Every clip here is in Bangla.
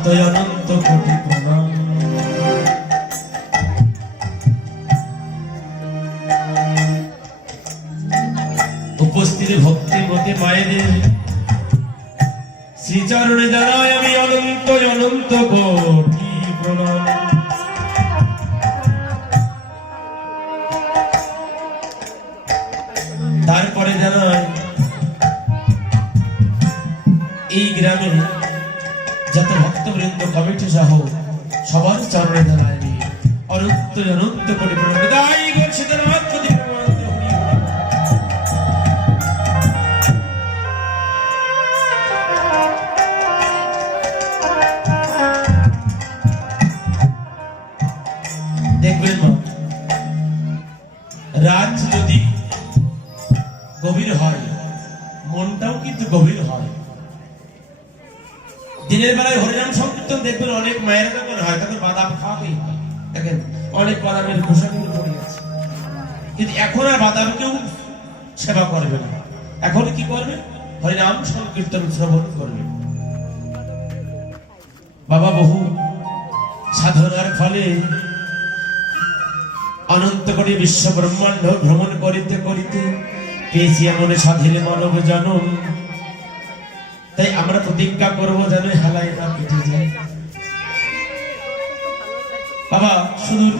অনন্ত অনন্ত কোটি প্রণাম। উপস্থিত ভক্তিমতী মায়েদের শ্রীচরণে জানাই আমি অনন্ত অনন্ত কোটি প্রণাম। তারপরে জানাই এই গ্রামে যত ভক্তবৃন্দ কমিটি সহ সবার চরণে জানাই আমি অনন্ত অনন্ত কোটি প্রণাম। তাই গর্ষিতের মাধ্যমে দেখবেন মা, রাত যদি গভীর হয় মনটাও কিন্তু গভীর হয়। দিনের বেলায় হরিনাম সংকীর্তন দেখবেন অনেক মায়েরা যখন হয় তখন বাদাম খাওয়াই হয়। দেখেন অনেক বাদামের খোসা কিন্তু পড়ে গেছে, কিন্তু এখন আর বাদাম কেউ সেবা করবে না। এখন কি করবে? হরিনাম সংকীর্তন শ্রবণ করবে। বাবা বহু সাধনার ফলে অনন্ত কোটি বিশ্ব ব্রহ্মাণ্ড ভ্রমণ করিতে করিতে পেয়েছি এমন স্বাধীন মানব জনম। তাই আমরা প্রতিজ্ঞা করবো যেন হেলায় না কেটে যায়। বাবা সুদূর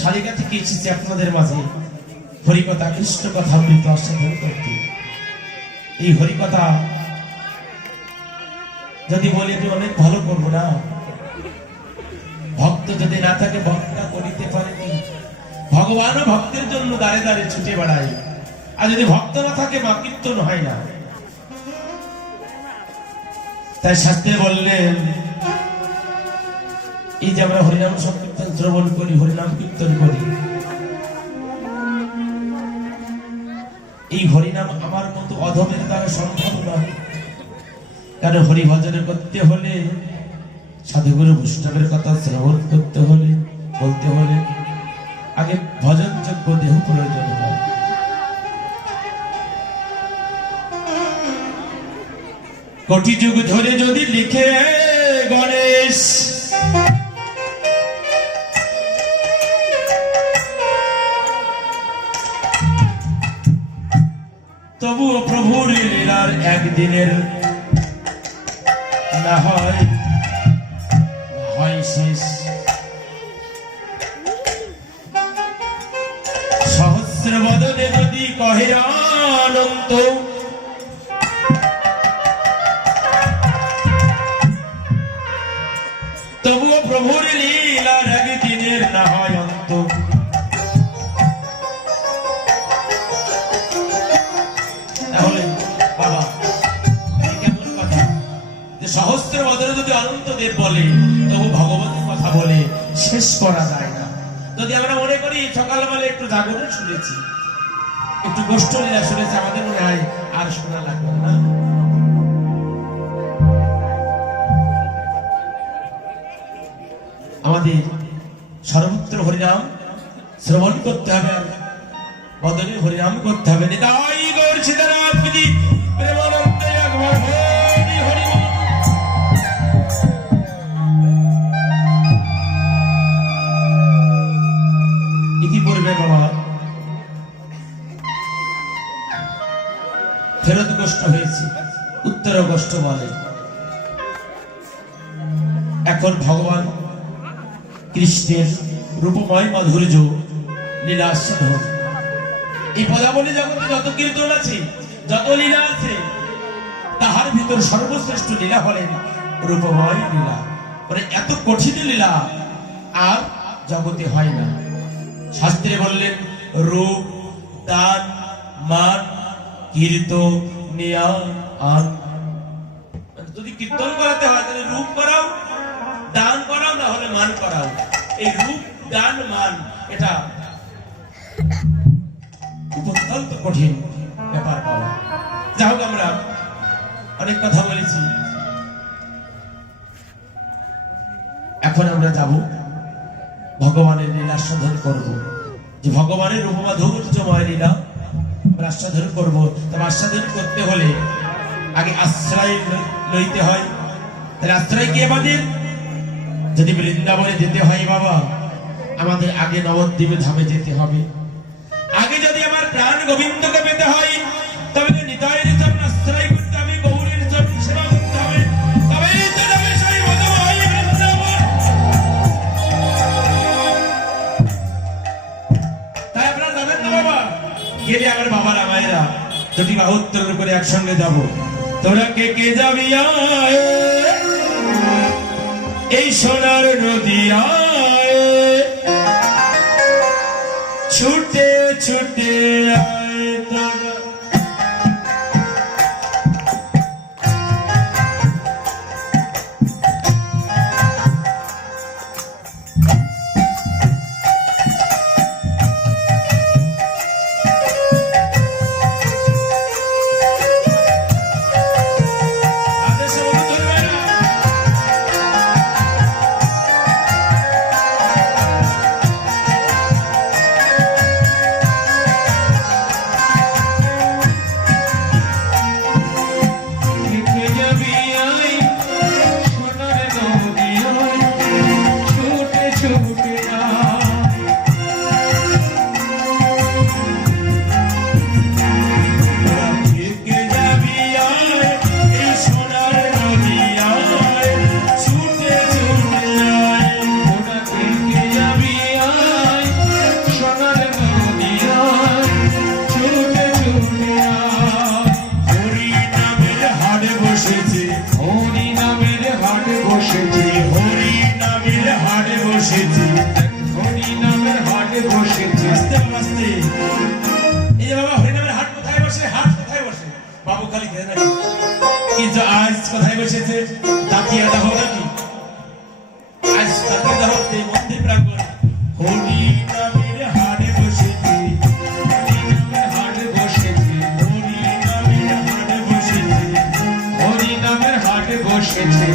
শালিকা থেকে এসেছে আপনাদের মাঝে হরিকথা কৃষ্ণ কথা অমৃত আস্বাদন করতে। এই হরিকথা যদি বলি আমি অনেক ভালো করবো না। ভক্ত যদি না থাকে ভক্তটা করিতে পারে কি? ভগবানও ভক্তের জন্য দাঁড়ে দাঁড়িয়ে ছুটে বেড়ায়, আর যদি ভক্ত না থাকে মা কীর্তন হয় না। তাই শাস্ত্রে বললেন এই যে আমরা হরিনাম সংকীর্তন শ্রবণ করি, হরিনাম কীর্তন করি, এই হরিনাম আমার মতো অধমের দ্বারা সম্ভব নয়। কারণ হরি ভজন করতে হলে, সাধুগুরু বৈষ্ণবের কথা শ্রবণ করতে হলে, বলতে হলে আগে ভজন যোগ্য দেহ প্রয়োজন হয়। কোটি যুগ ধরে যদি লিখে গণেশ তবুও প্রভুর লীলার একদিনের না হয় শেষ। সহস্র বদনে যদি কহে অনন্ত, তবুও প্রভুর লীলার একদিনের না হয় অন্ত। তাহলে বাবা কেমন কথা যে সহস্র বদনে যদি অনন্ত দেব বলে তবু ভগবানের কথা বলে শেষ করা যায় না। যদি আমরা মনে করি সকালবেলা একটু জাগরণ শুনেছি, একটু গোষ্ঠ লীলা শুনেছি, আমাদের মনে হয় আর শোনা লাগবে না। আমাদের সর্বত্র হরিনাম শ্রবণ করতে হবে, বদনে হরিনাম করতে হবে। নিতাই গৌর সীতানাথ বিধি প্রেমানন্দে একবার হরি হরি। ইতিপূর্বে বাবা ফেরত গোষ্ঠ হয়েছে, উত্তর গোষ্ঠ বলে। এখন ভগবান কৃষ্ণের রূপময় মাধুর্য লীলা সাধন, এই পদাবলী জগতে যত কীর্তন আছে, যত লীলা আছে, তাহার ভিতর সর্বশ্রেষ্ঠ লীলা হলেন রূপময় লীলা। মানে এত কঠিন লীলা আর জগতে হয় না। শাস্ত্রে বললেন রূপ দান মান কীর্তনিয়ান। যদি কীর্তন করাতে হয় তাহলে রূপ করাও, দান করাও, না হলে মান করাও। এই রূপ দান মান এটা অত্যন্ত কঠিন ব্যাপার পাওয়া। যা হোক আমরা অনেক কথা বলেছি, এখন আমরা যাব ভগবানের লীলা সাধন করব। যে ভগবানের রূপমাধুর্যময় লীলা আমরা আস্বাদন করবো। তবে আস্বাদন করতে হলে আগে আশ্রয় লইতে হয়। তাহলে আশ্রয় কি আমাদের? যদি বৃন্দাবনে যেতে হয় বাবা, আমাদের আগে নবদ্বীপে ধামে যেতে হবে। আগে যদি আমার প্রাণ গোবিন্দকে পেতে হয়, তবে নিতাইয়ের চরণ আশ্রয় করতে হবে, গৌরীর চরণ সেবা করতে হবে, তবেই তো যাবে সেই মধুময় বৃন্দাবন। তাই আপনারা যাবেন না বাবা? গেলে আমার বাবার মায়েরা দুটি বাহু উত্তোলন করে একসঙ্গে যাব। তোরা কে কে যাবি আয় এই সোনার নদী আয়, ছুটে ছুটে আয় তোরা। কিন্তু আজ কোথায় বসেছে? তাকিয়ে দেখো নাকি? আজ তাকিয়ে দেখো মন্দির প্রাঙ্গণ। হরি নামের হাটে বসেছে, হরি নামের হাটে বসেছে, হরি নামের হাটে বসেছে।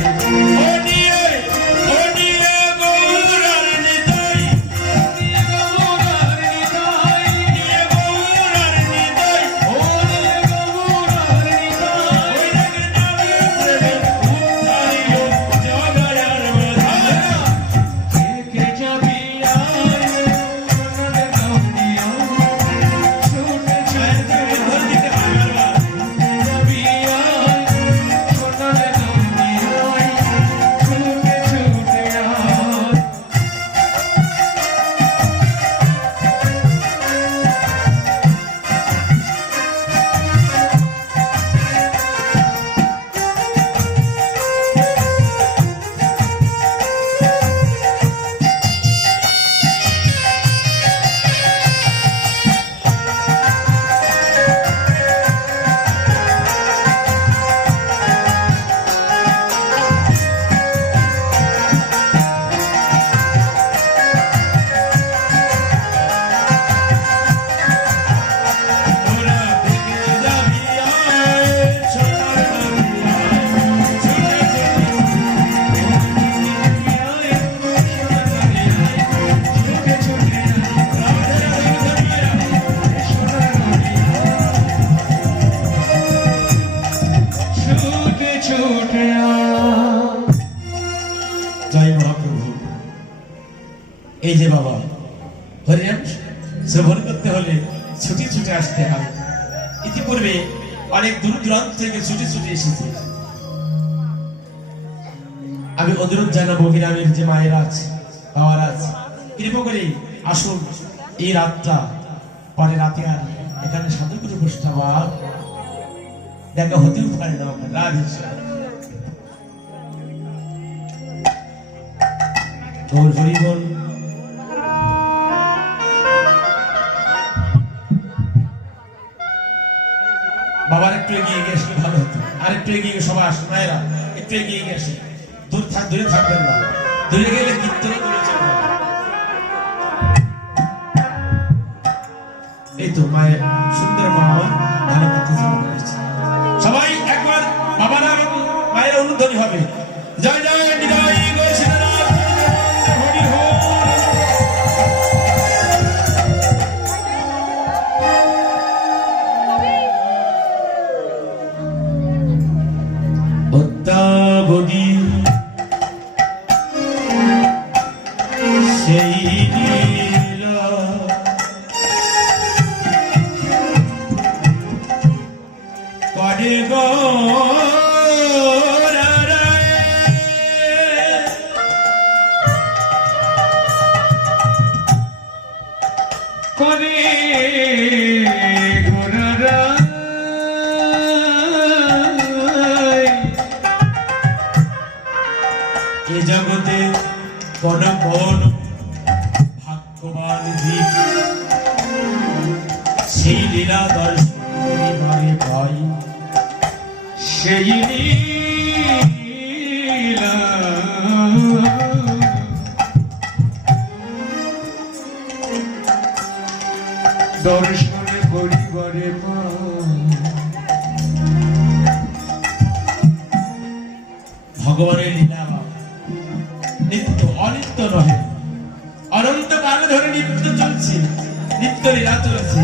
এই যে বাবা হরিনাম শ্রবণ করতে হলে ছুটি ছুটে আসতে হয়। ইতিপূর্বে অনেক দূর দূরান্ত থেকে ছুটি ছুটে এসেছে। আমি অনুরোধ জানাবো গ্রামের যে মায়েরা আছে, বাবারা আছে, কৃপা করে আসুন। এই রাতটা পরে রাতে আর এখানে সাধু করে বসতে আবার দেখা হতেও পারে না। রাধে গৌর হরি বল। বাবার একটু এগিয়ে গিয়ে আসলে ভালো হতো। আর একটু এগিয়ে গিয়ে সবাই আসে, মায়েরা একটু এগিয়ে গিয়ে আসে। দূরে থাকবেন না, দূরে গেলে কীর্তনে দূরে চলে যাবে। এই তো মায়ের সুন্দর মা ভালো কথা করেছে। সবাই একবার বাবারা এবং মায়েরা অনুধ্বনি হবে। জয় জয় নিতাই গৌর সীতানাথ হরি হরি। অত্যাবধি সেই লীলা করে গো করে এ জগতে কোন কোন ভাগ্যবান জীব সেই লীলা দর্শন করিবারে পাই সেই লীলা দর্শন করিবারে ভগবানের লীলা নিত্য অনিত্য নহে অনন্ত কাল ধরে নিত্য চলছে নিত্য লীলা চলছে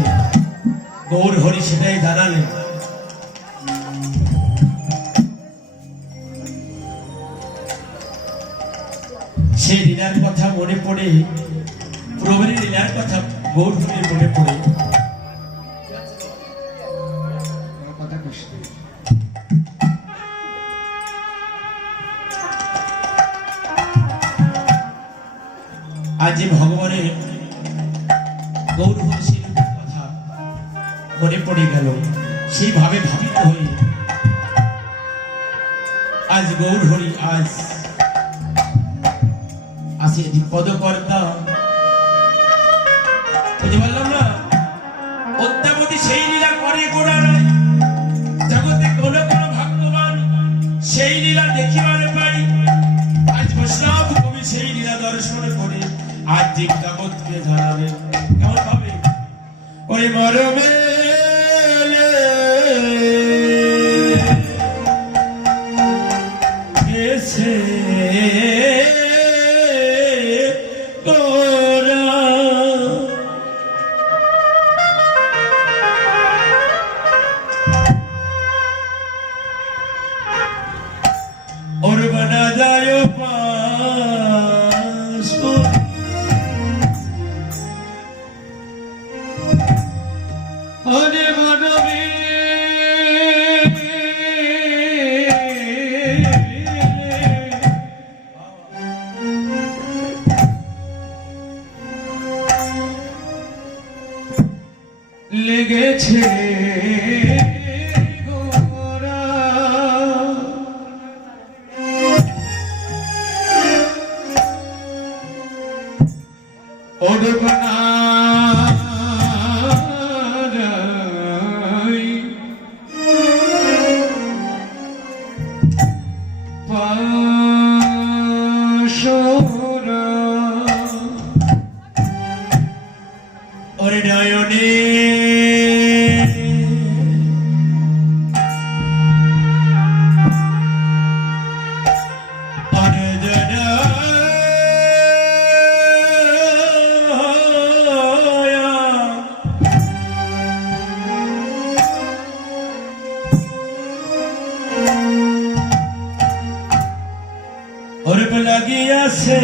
গৌর হরি সেটাই জানালেন সেই লীলার কথা মনে পড়ে প্রভুর লীলার কথা গৌর হরির মনে পড়ে কথা কৃষ্ণ আজ ভগবানের গৌর হরি কথা মনে পড়ে গেল সেইভাবে ভাবিত হয়ে আজ গৌর হরি আজ আসে পদকর্তা বুঝতে পারলাম না অদ্যাবধি সেই লীলা করে গোড়া নাই জগতে কোন কোন ভাগ্যবান সেই লীলা দেখিবার পাই আজ বৈষ্ণব কবি সেই লীলা দর্শন করে আজ যে জগৎকে জানাবেন কেমন ভাবে ওই মরমে এসে और बना जायो पास अरे मनवे লেগেছে और नयने और लगिया से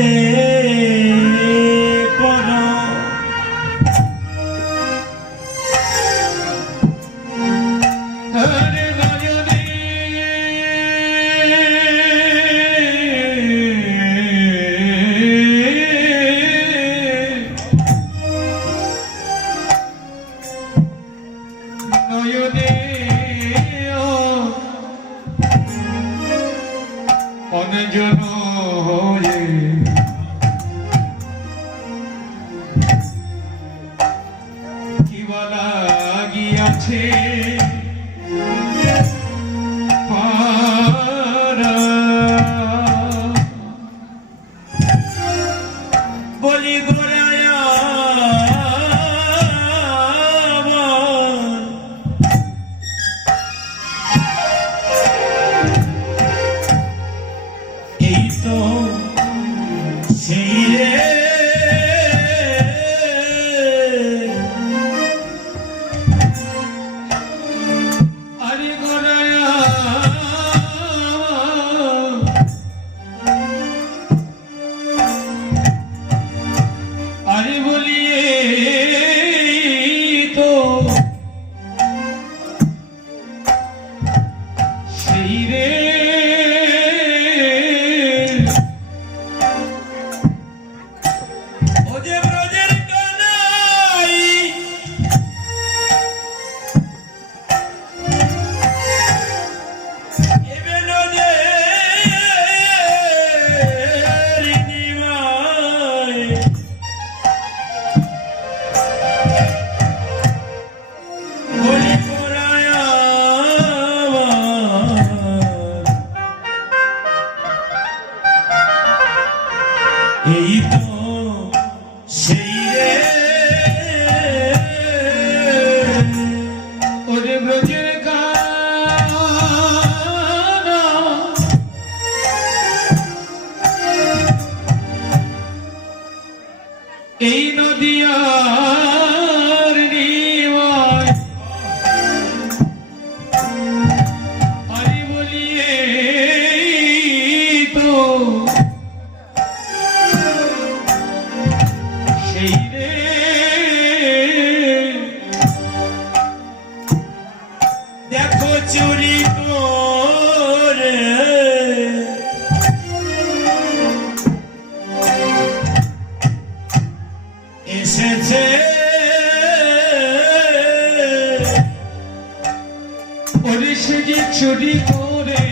परा हरे नयने নয়নে অনজন হয়ে কিবা লাগিয়াছে পারা বলি গোরায়া এই তো সেই রে আরে গোরায়া এই তো সেই রে ওরে ব্রজের কানা এই নদিয়ার নিমায় আরে বলিয়ে তো সেই রে দেখো চুরি করে এসেছে ওরে সে যে চুরি করে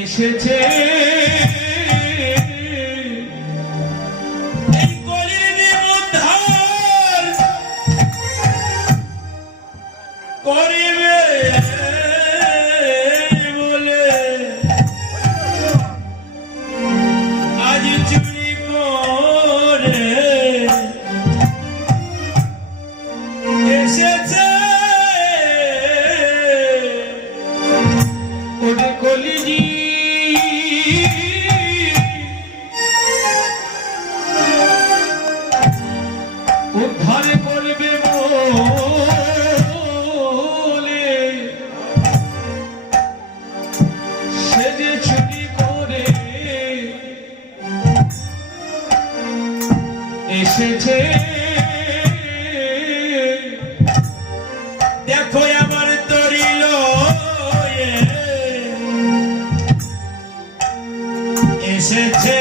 এসেছে এই কলির নিরুদ্ধার করিবে বলে আজ চুরি করে এসেছে ওরে কলিজি উদ্ধার করবে বলে সে যে চুরি করে এসেছে দেখো আমার তরিল এসেছে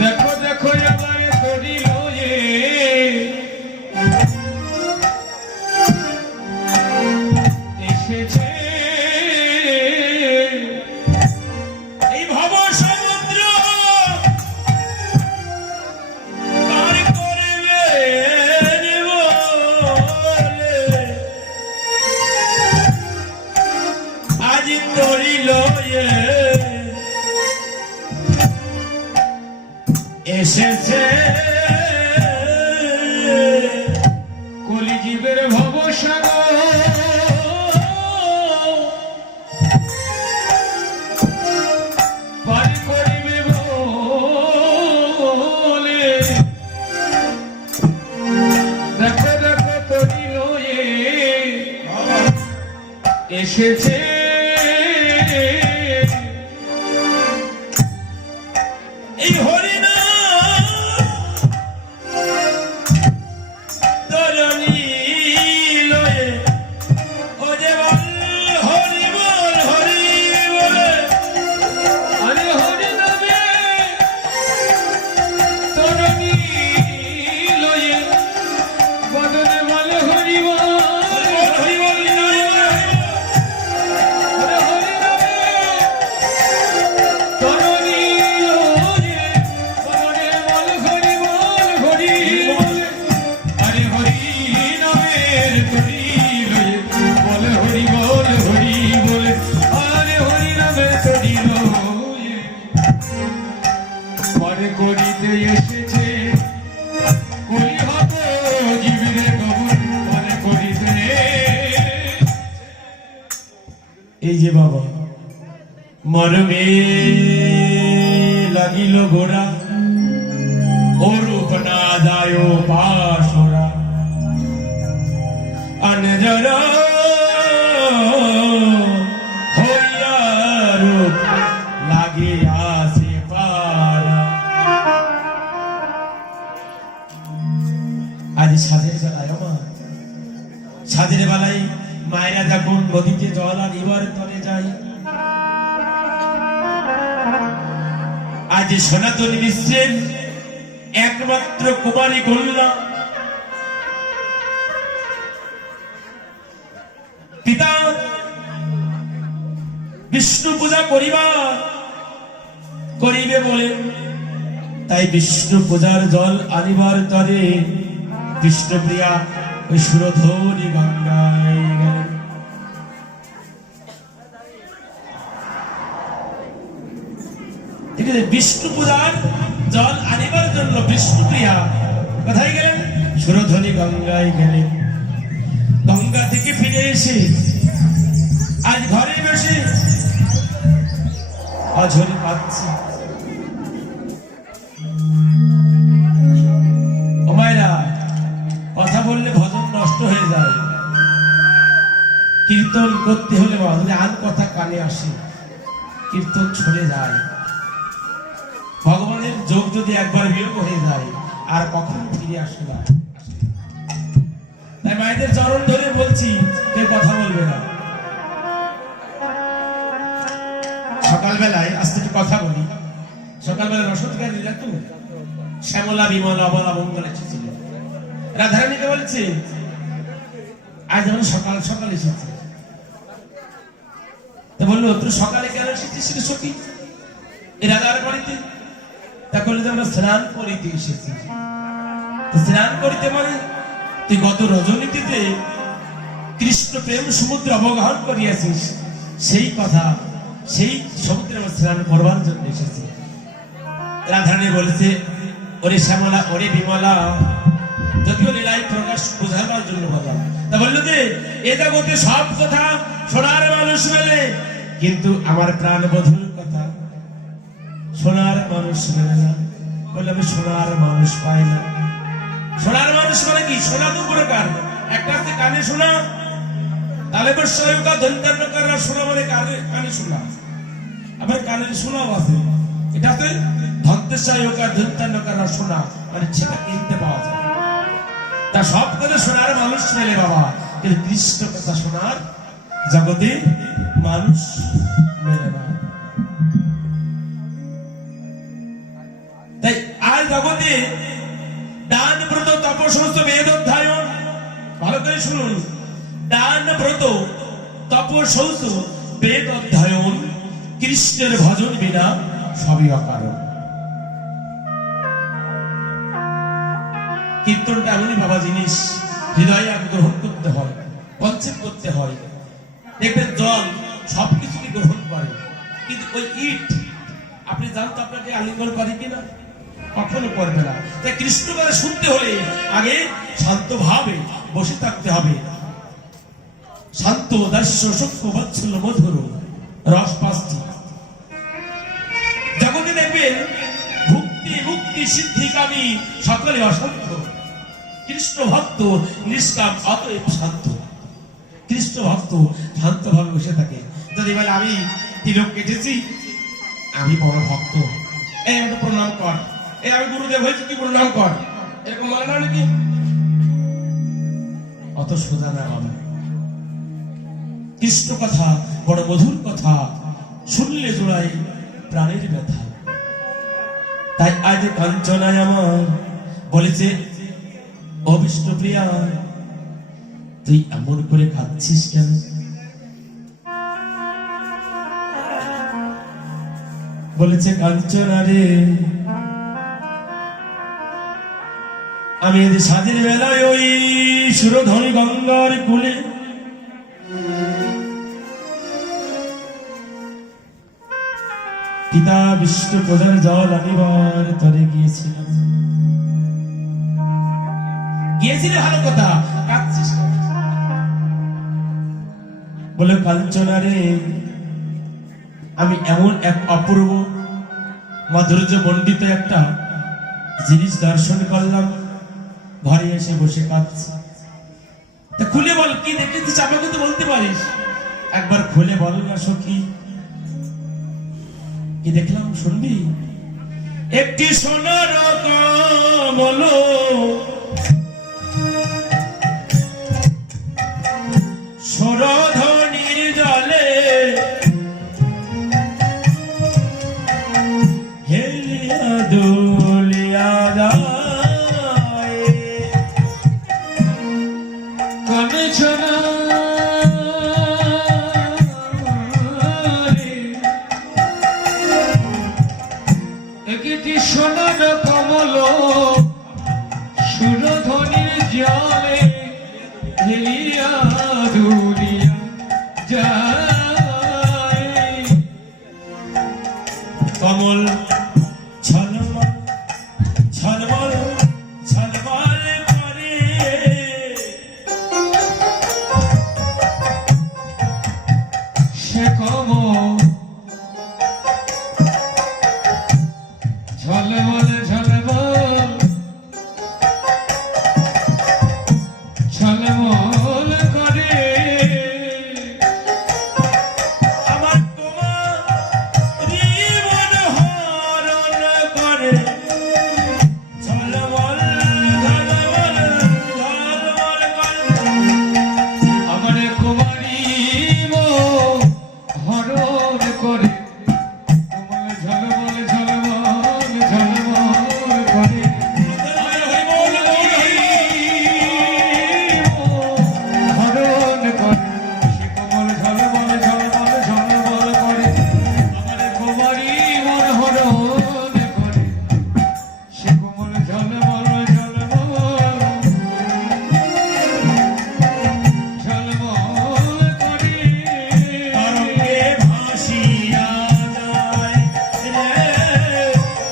দেখো দেখো আমার করিল এসেছে এই ভব সমুদ্র পার করবে বলে আজ তরিল এসেছে কলিজীবের ভবসাগর পার করিবে বলে দেখো দেখো করিল এসেছে এই হরিনা তরণী লয়ে ও যে বল হরি বল হরি বলে আরে হরি নামে তরণী লয়ে বদনে বলে হরি বল হরি বল হরি বল আরে হরি নামে তরণী লয়ে বদনে বলে হরি বল হরি বল আরে হরি নামের তরী লয়ে বলে হরি বল হরি বল আরে হরি নামের তরী লয়ে পার করিতে এসেছে কলি হত জীবনে কবর পার করিতে এই যে বাবা মরমে লাগিল গোড়া ওরূপ না দায় পাশরা অনজর হইয়া রূপ লাগে আসে পারা আজ সাধের বেলায় আমার সাধের বেলায় মায়েরা যখন নদীতে জল আনিবার তরে যায় আজ সনাতন বিশ্বের একমাত্র কুমারী কন্যা পিতা বিষ্ণু পূজা করিবে বলেন, তাই বিষ্ণু পূজার জল আনিবার তরে বিষ্ণুপ্রিয়া ওই সুরধনী গঙ্গায় গেলেন। ঠিক আছে, বিষ্ণু পূজার জল আনিবার জন্য বিষ্ণুপ্রিয়া কোথায় গেলেন? সুরধনী গঙ্গায় গেলেন। গঙ্গা থেকে ফিরে এসে আজ ঘরে বসে অঝরে পাচ্ছে। ও মায়েরা, কথা বললে ভজন নষ্ট হয়ে যায়। কীর্তন করতে হলে আর কথা কানে আসে, কীর্তন ছড়ে যায়। ভগবানের যোগ যদি একবার বিয়োগ হয়ে যায় আর কখনো ফিরে আসে না। তাই মায়েদের চরণ ধরে বলছি, কেউ কথা বলবে না। সকালবেলায় আজকে একটু কথা বলি। সকালবেলা রসদকারী তো শ্যামলা বিমলা অবলা মঙ্গল এসেছিল। রাধারানীকে বলছে আজ যেমন সকাল সকাল এসেছে। বললো তুই সকালে কেন এসেছিস সখী এই রাধার বাড়িতে? তা করলে আমরা স্নান করিতে এসেছি। স্নান করিতে মানে তুই গত রজনীতিতে কৃষ্ণ প্রেম সমুদ্রে অবগাহন করিয়াছিস, সেই কথা, সেই সমুদ্রে স্নান করবার জন্য এসেছি। রাধারানী বলেছে ওরে শ্যামলা ওরে বিমলা, যদিও লীলাই প্রকাশ বোঝাবার জন্য বললাম। তা বললো যে এ জগতে সব কথা শোনার মানুষ মেলে, কিন্তু আমার প্রাণ বধুর কথা শোনার মানুষ মেলে না। বললে আমি শোনার মানুষ পাই না। শোনার মানুষ মানে কি? শোনা দু প্রকার, একটা হচ্ছে কানে শোনা, তাহলে ধন্যান্নকাররা শোনা মানে কানে শোনা, আবার কানের শোনাও আছে। এটা হচ্ছে ধন্যান্নকাররা শোনা মানে সেটা কিনতে পাওয়া যায়। তা সব করে শোনার মানুষ মেলে বাবা, কিন্তু কৃষ্ণ কথা শোনার জগতে মানুষ মেলে না। তাই আর জগতে দান ব্রত তপস্য বেদ অধ্যয়ন, ভালো করে শুনুন, দান ব্রত তপস্য বেদ অধ্যয়ন কৃষ্ণের ভজন বিনা সবই অকারণ। কীর্তনটা এমনই বাবা জিনিস, হৃদয়ে গ্রহণ করতে হয়, কনসেপ্ট করতে হয়। দেখবেন জল সবকিছুকে গ্রহণ করে, কিন্তু ওই ইট আপনি জানতো আপনাকে আলিঙ্গন করে কিনা? কখনো করবে না। তাই কৃষ্ণ কথা শুনতে হলে আগে শান্ত ভাবে বসে থাকতে হবে। শান্ত দাস্য সূক্ষ্ম বাৎসল্য মধুর রস পাচ্ছি। জগতে দেখবেন ভক্তি মুক্তি সিদ্ধিকামী সকলে অশান্ত, কৃষ্ণ ভক্ত নিষ্কাম অতএব শান্ত। কৃষ্ণ ভক্ত শান্ত ভাবে বসে থাকে। যদি বলে আমি তিলক কেটেছি, আমি বড় ভক্ত, এই আমাকে প্রণাম কর, এই আমি গুরুদেব হয়েছি তুই প্রণাম কর, এরকম বলে না নাকি? অত সোজা না বাবা। কৃষ্ণ কথা বড় মধুর কথা, শুনলে জোড়ায় প্রাণের ব্যথা। তাই আজ কাঞ্চনায় আমার বলেছে ও বিষ্ণুপ্রিয়া, তুই এমন করে খাচ্ছিস কেন? বলেছে কাঞ্চনা রে, আমি এদের সাজের বেলায় ওই সুরধনী গঙ্গার কূলে পিতা বিষ্ণু প্রজার জল আনিবার তরে গিয়েছিলাম। গিয়েছিলে ভালো কথা, কাঁদছিস কেন? বলে কাঞ্চনা রে, আমি এমন এক অপূর্ব মাধুর্য মণ্ডিত একটা জিনিস দর্শন করলাম, ঘরে এসে বসে কাঁদছি। তা খুলে বল কি দেখেছিস, আমাকে তো বলতে পারিস, একবার খুলে বল না সখী কি দেখলাম, শুনবি? একটি সোনার কমল সুরধনীর জলে হেলিয়া দুলিয়া যায়, কাঞ্চনা একটি সোনার কমল সুরধনীর জলে হেলিয়া দুলিয়া যায় কমল ঝলমল ঝলমল ঝলমল করে সে কমল ঝলমল ঝলমল ঝলমল করে আমার তোমারি মন হরণ করে ঝলমল ঝলমল ঝলমল করে আমার কুমারী হরণ করে কমল ঝলমল ঝলমল ঝলমল করে হরণ করে সে কমল ঝলমল ঝলমল ঝলমল করে আমার কুমারী মন হরণ করে সে কমল ঝলমল ঝলমল ঝলমল করে তরঙ্গে ভাসিয়া যায় রে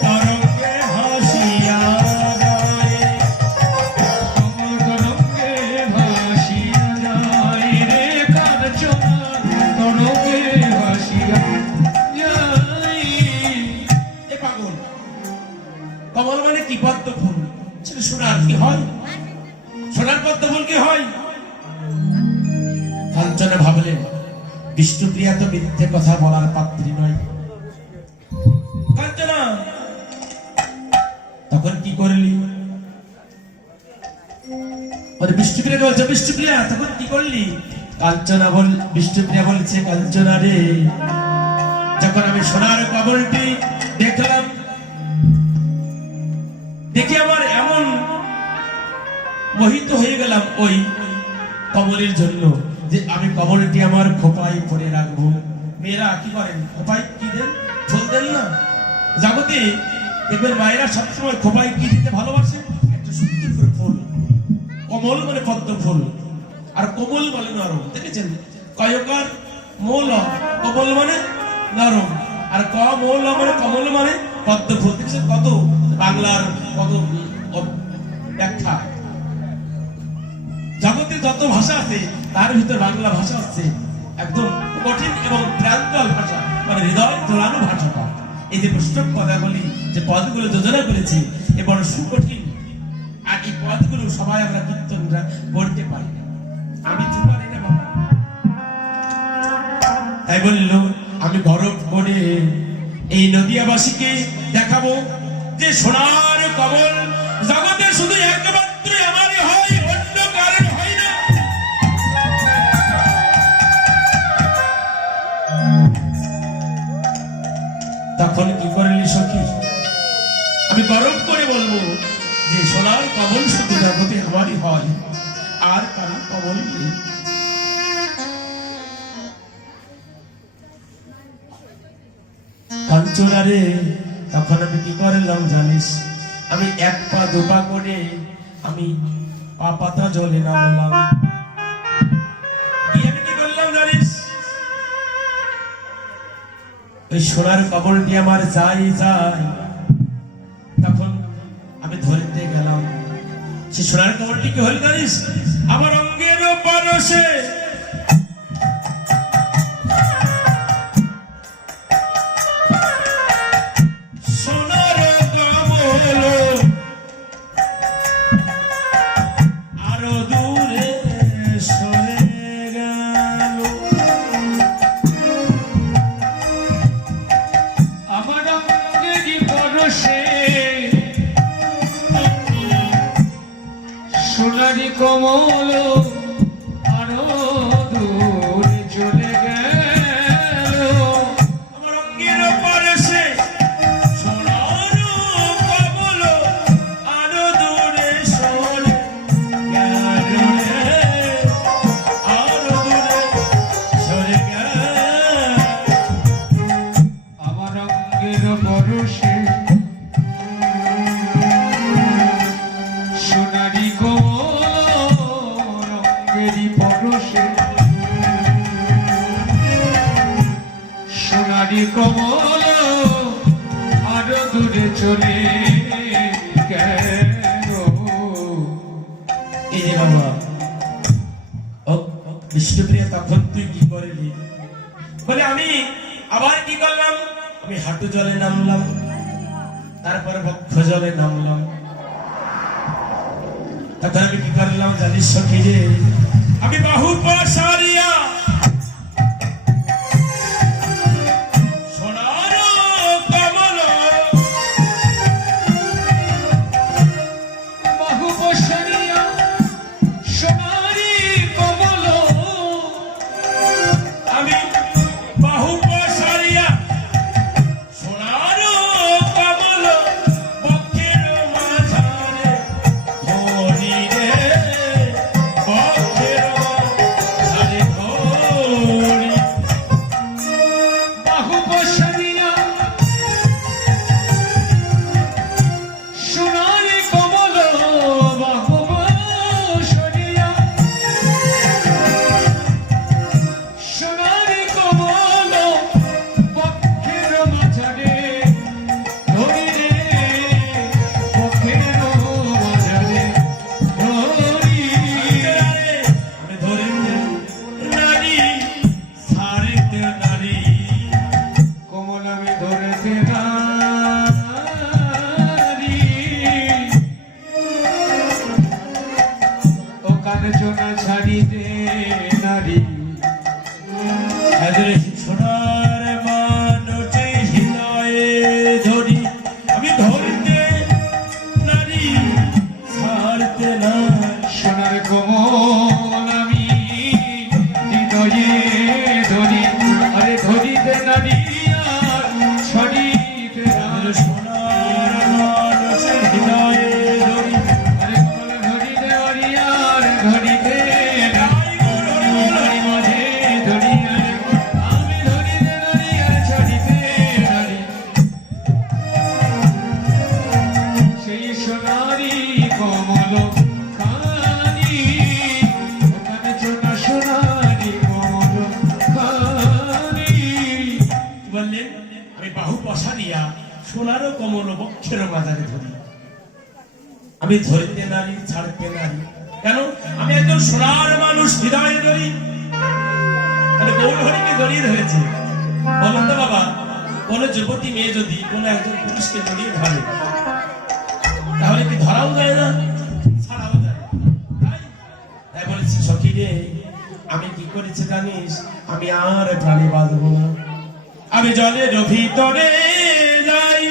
তরঙ্গে ভাসিয়া যায় কমল তরঙ্গে ভাসিয়া যায় রে কাঞ্চনা তরঙ্গে ভাসিয়া যায় এ পাগল কমল মানে কি পদ্ম ফুল সেটা সোনার কি হয় সোনার পদ্ম ফুল কি হয় কাঞ্চনা ভাবলেন বিষ্ণুপ্রিয়া তো মিথ্যে কথা বলার পাত্রী নয় কাঞ্চনা তখন কি করলি ওরে বিষ্ণুপ্রিয়া বলছে বিষ্ণুপ্রিয়া তখন কি করলি কাঞ্চনা বল বিষ্ণুপ্রিয়া বলছে কাঞ্চনা রে যখন আমি সোনার কমলটি দেখলাম দেখে আমার এমন মোহিত হয়ে গেলাম ওই কমলের জন্য যে আমি কমলটি আমার খোপায় পরে রাখবো মেয়েরা কি করেন খোপায় কি দেন ফুল দেন না জগতে দেখবেন মায়েরা সবসময় খোপায় কি দিতে ভালোবাসে একটা সুন্দর করে ফুল কমল মানে পদ্ম ফুল আর কোমল মানে নরম দেখেছেন কয়কার মৌল কোমল মানে নরম আর মৌল মানে কমল মানে পদ্ম ফুল দেখেছেন কত বাংলার কত ব্যাখ্যা জগতে যত ভাষা আছে তার ভিতরে বাংলা ভাষা হচ্ছে একদম কঠিন এবং প্রান্তল ভাষা মানে হৃদয় তোলানো ভাষাটা এই যে পুস্তক পদাবলী যে পদগুলো যোজনা করেছে এ বড় সুকঠিন আর এই পদগুলো সবাই আমরা কীর্তনরা পড়তে পারি আমি তো পারি না বাবা তাই বলল আমি গর্ব করে এই নদিয়াবাসীকে দেখাবো যে সোনার কমল জগতে শুধু একমাত্র আমারই হয় অন্য কারণ হয় না তখন কি করলি সখী আমি গর্ব করে বলবো যে সোনার কমল শুধু জগতে আমারই হয় আর কারো কমল নেই কাঞ্চনা রে তখন আমি কি করলাম জানিস আমি এক পা দুপা করে আমি পা পাতা জলে নামলাম গিয়ে আমি কি করলাম জানিস ওই সোনার কমলটি আমার যাই যায় তখন আমি ধরতে গেলাম সে সোনার কমলটি কি হল জানিস আমার অঙ্গের পরশে সোনার কমল আরো দূরে সরে গেল আমার অঙ্গেরি পরশে সোনারি কমল আরো ফুলেরই পরশে সোনারি কমল আরো দূরে চলে গেল। এই যে বাবা, ও বিষ্ণুপ্রিয়া, তখন তুই কি করলি? বলে আমি আবার কি করলাম, আমি হাঁটু জলে নামলাম, তারপরে বক্ষ জলে নামলাম। তখন আমি কি করলাম জানিস সখী রে, আমি বাহু পাশারিয়া সোনার কমল, বাহু বসরিয়া সোনারি কমল, আমি বাহু পাশারিয়া সোনার কমল, বক্ষের মাঝারে ধরি রে, বক্ষের মাঝারে ধরি। বাহু বসরিয়া সোনারি কমল, বাহু বসরিয়া সোনারি কমল, বক্ষের মাঝারে ধরি রে, বক্ষের মাঝারে ধরি। আমি ধরিতে নারী, ছাড়িতে নারী, কমল আমি ধরেতে নারী, ও কাঞ্চনা ছাড়িতে নারী। আরে সোনার মানুষে হৃদয়ে ধরি, আমি ধরিতে নারী, ছাড়তে নারী। সোনার কমল আমি হৃদয়ে ধরি, আরে ধরিতে নারী আর ছড়িতে আরে নারী। সোনার মানুষের হৃদয়ে ধরি, আরে কমল ধরিতে নারী আর ধরিতে নারী। নারী মাঝে ধরি আরে আমি ধরিতে নারী আর ছড়িতে নারী। সেই সোনারি কমল খানি, ওখানে চোনা সোনারি কমল খানি। বললেন আমি বাহু পশারিয়া সোনার কমল, বক্ষের মাঝারে ধরি, আমি ধরিতে নারী, ছাড়তে নারী। কেন? আমি একজন সোনার মানুষ, হৃদয়ে ধরি। মানে গৌর হরিকে জড়িয়ে ধরেছে। বলুন তো বাবা, কোন যুবতী মেয়ে যদি কোন একজন পুরুষকে জড়িয়ে ধরে, তাহলে কি ধরাও যায় না, ছাড়াও যায় না? তাই বলেছি সখী রে, আমি কি করেছি জানিস, আমি আর প্রাণী বাঁচবো না, আমি জলের ভিতরে যাই।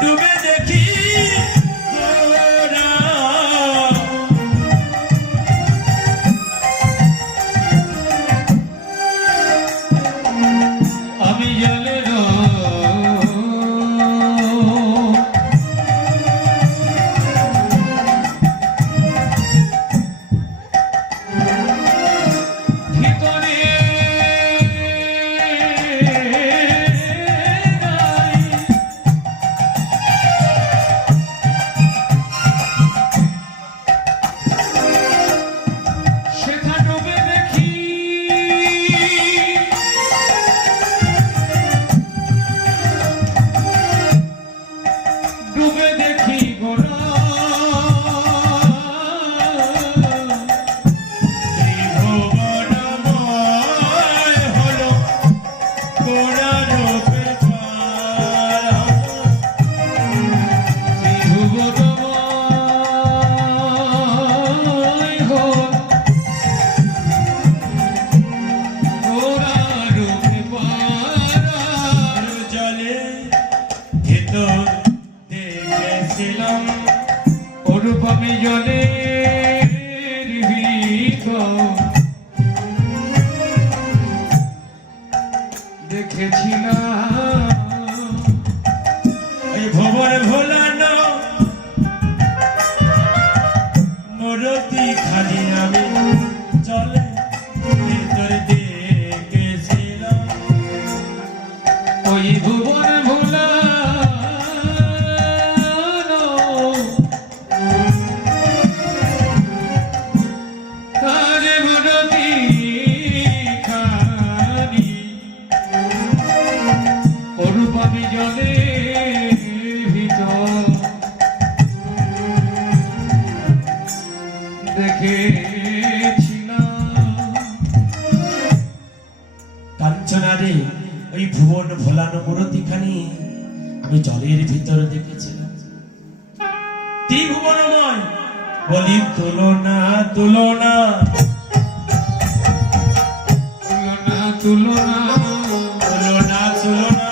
ডুবে দেখি মোরা, আমি জলের ভিতরে যাই। সেথা ডুবে দেখি ডুবে দেখি গোরা ত্রিভুবনময় হলো গোরা রূপে পারা। ত্রিভুবনময় হল গোরা রূপে পারা। জলে ভেতর দেখেছিলাম, অরূপ আমি জলের ভিতর দেখেছিলাম। এই ভবন ভোলানো মূরতি খালি আমি জলে ভেতর দেখেছিলাম। ওই ভুবন ভোলানো আরে বড়তি খানি অনুপমী জলে ভিতর দেখেছিলাম। কাঞ্চনারে ওই ভুবন ভোলানো মূর্তিখানি আমি জলের ভিতরে দেখেছিলাম। ত্রিভুবনময় বলি তুলনা তুলনা তুলনা তুলনা তুলনা তুলনা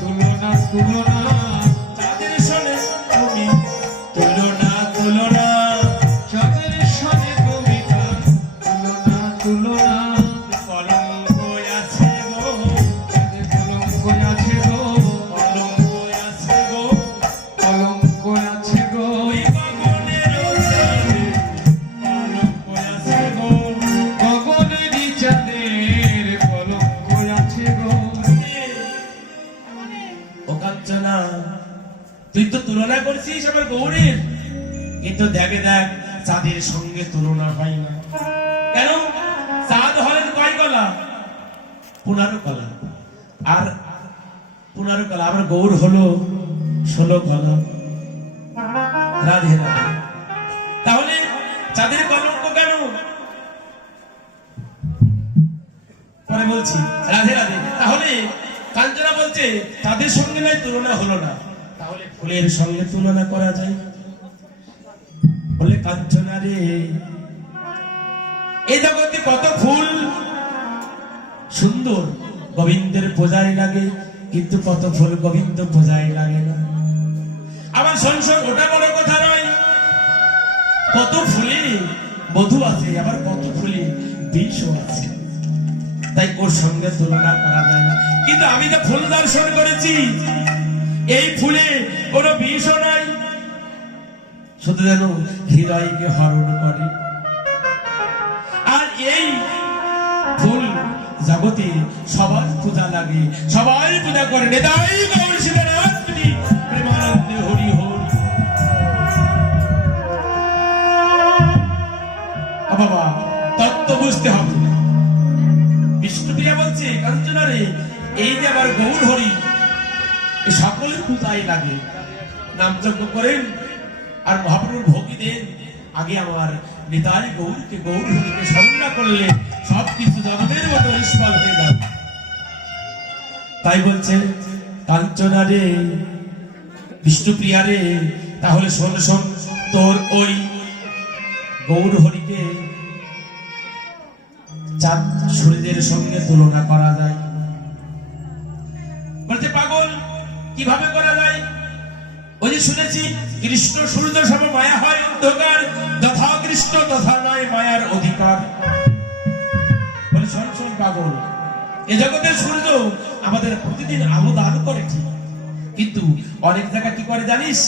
তুলনা তুলনা যাদের সনে তুমি তুলনা তুলনা যাদের সনে তুমি তুলনা তুলনা কলঙ্ক আছে গো যাদের কলঙ্ক আছে গো কলঙ্ক আছে গো কলঙ্ক আছে গো ওই গগনের চাঁদে কলঙ্ক আছে গো গগনের চাঁদের কলঙ্ক আছে গো। ও কাঞ্চনা তুই তো তুলনা করছিস আমার গৌরের, কিন্তু দেখে দেখ চাঁদের সঙ্গে তুলনা হয় না। কেন? চাঁদ হলেন কয় কলা? 15 কলা। আর 15 কলা, আমার গৌর হলো 16 কলা। রাধে রাধে। তাহলে চাঁদের কলঙ্ক কেন? পরে বলছি, রাধে রাধে। তাহলে কাঞ্চনা বলছে তাদের সঙ্গে নাই তুলনা হলো না, তাহলে ফুলের সঙ্গে তুলনা করা যায়। বলে কাঞ্চনা রে, এই জগতে কত ফুল সুন্দর গোবিন্দের পূজায় লাগে, কিন্তু কত ফুল গোবিন্দ পূজায় লাগে না। আমার সংসার ওটা বড় কথা নয়, কত ফুলে মধু আছে, আবার কত ফুলে বিষও আছে, তাই ওর সঙ্গে তুলনা করা যায় না। কিন্তু আমি তো ফুল দর্শন করেছি, এই ফুলে কোনো বিষও নাই, শুধু যেন হৃদয়কে হরণ করে। আর এই ফুল জগতে সবার পূজা লাগে, সবাই পূজা করে। নেতাই গৌর সীতানাথ প্রেমানন্দে হরি হরি। বাবা তত্ত্ব বুঝতে হবে। বিষ্ণুপ্রিয়া বলছে কাঞ্চনা রে, এই যে আবার গৌর হরি এই সকলের পূজায় লাগে, নামযজ্ঞ করেন আর মহাপ্রভুর ভোগী দেন। আগে আমার নিতাই গৌরকে গৌর হরিকে স্মরণ না করলে সবকিছু জগতের মতো নিষ্ফল হয়ে যাবে। তাই বলছে কাঞ্চনা রে, বিষ্ণুপ্রিয়া রে, তাহলে শোন শোন, তোর ওই গৌর হরিকে চাঁদ সূর্যের সঙ্গে তুলনা করা যায়। বলতে পাগল, কিভাবে করা যায়? ওই যে শুনেছি কৃষ্ণ সূর্য সম মায়া হয় অন্ধকার, যথা কৃষ্ণ তথা নয় মায়ার অধিকার। বলে শোন শোন পাগল, এ জগতের সূর্য আমাদের প্রতিদিন আলো দান করে ঠিক, কিন্তু অনেক জায়গায় কি করে জানিস?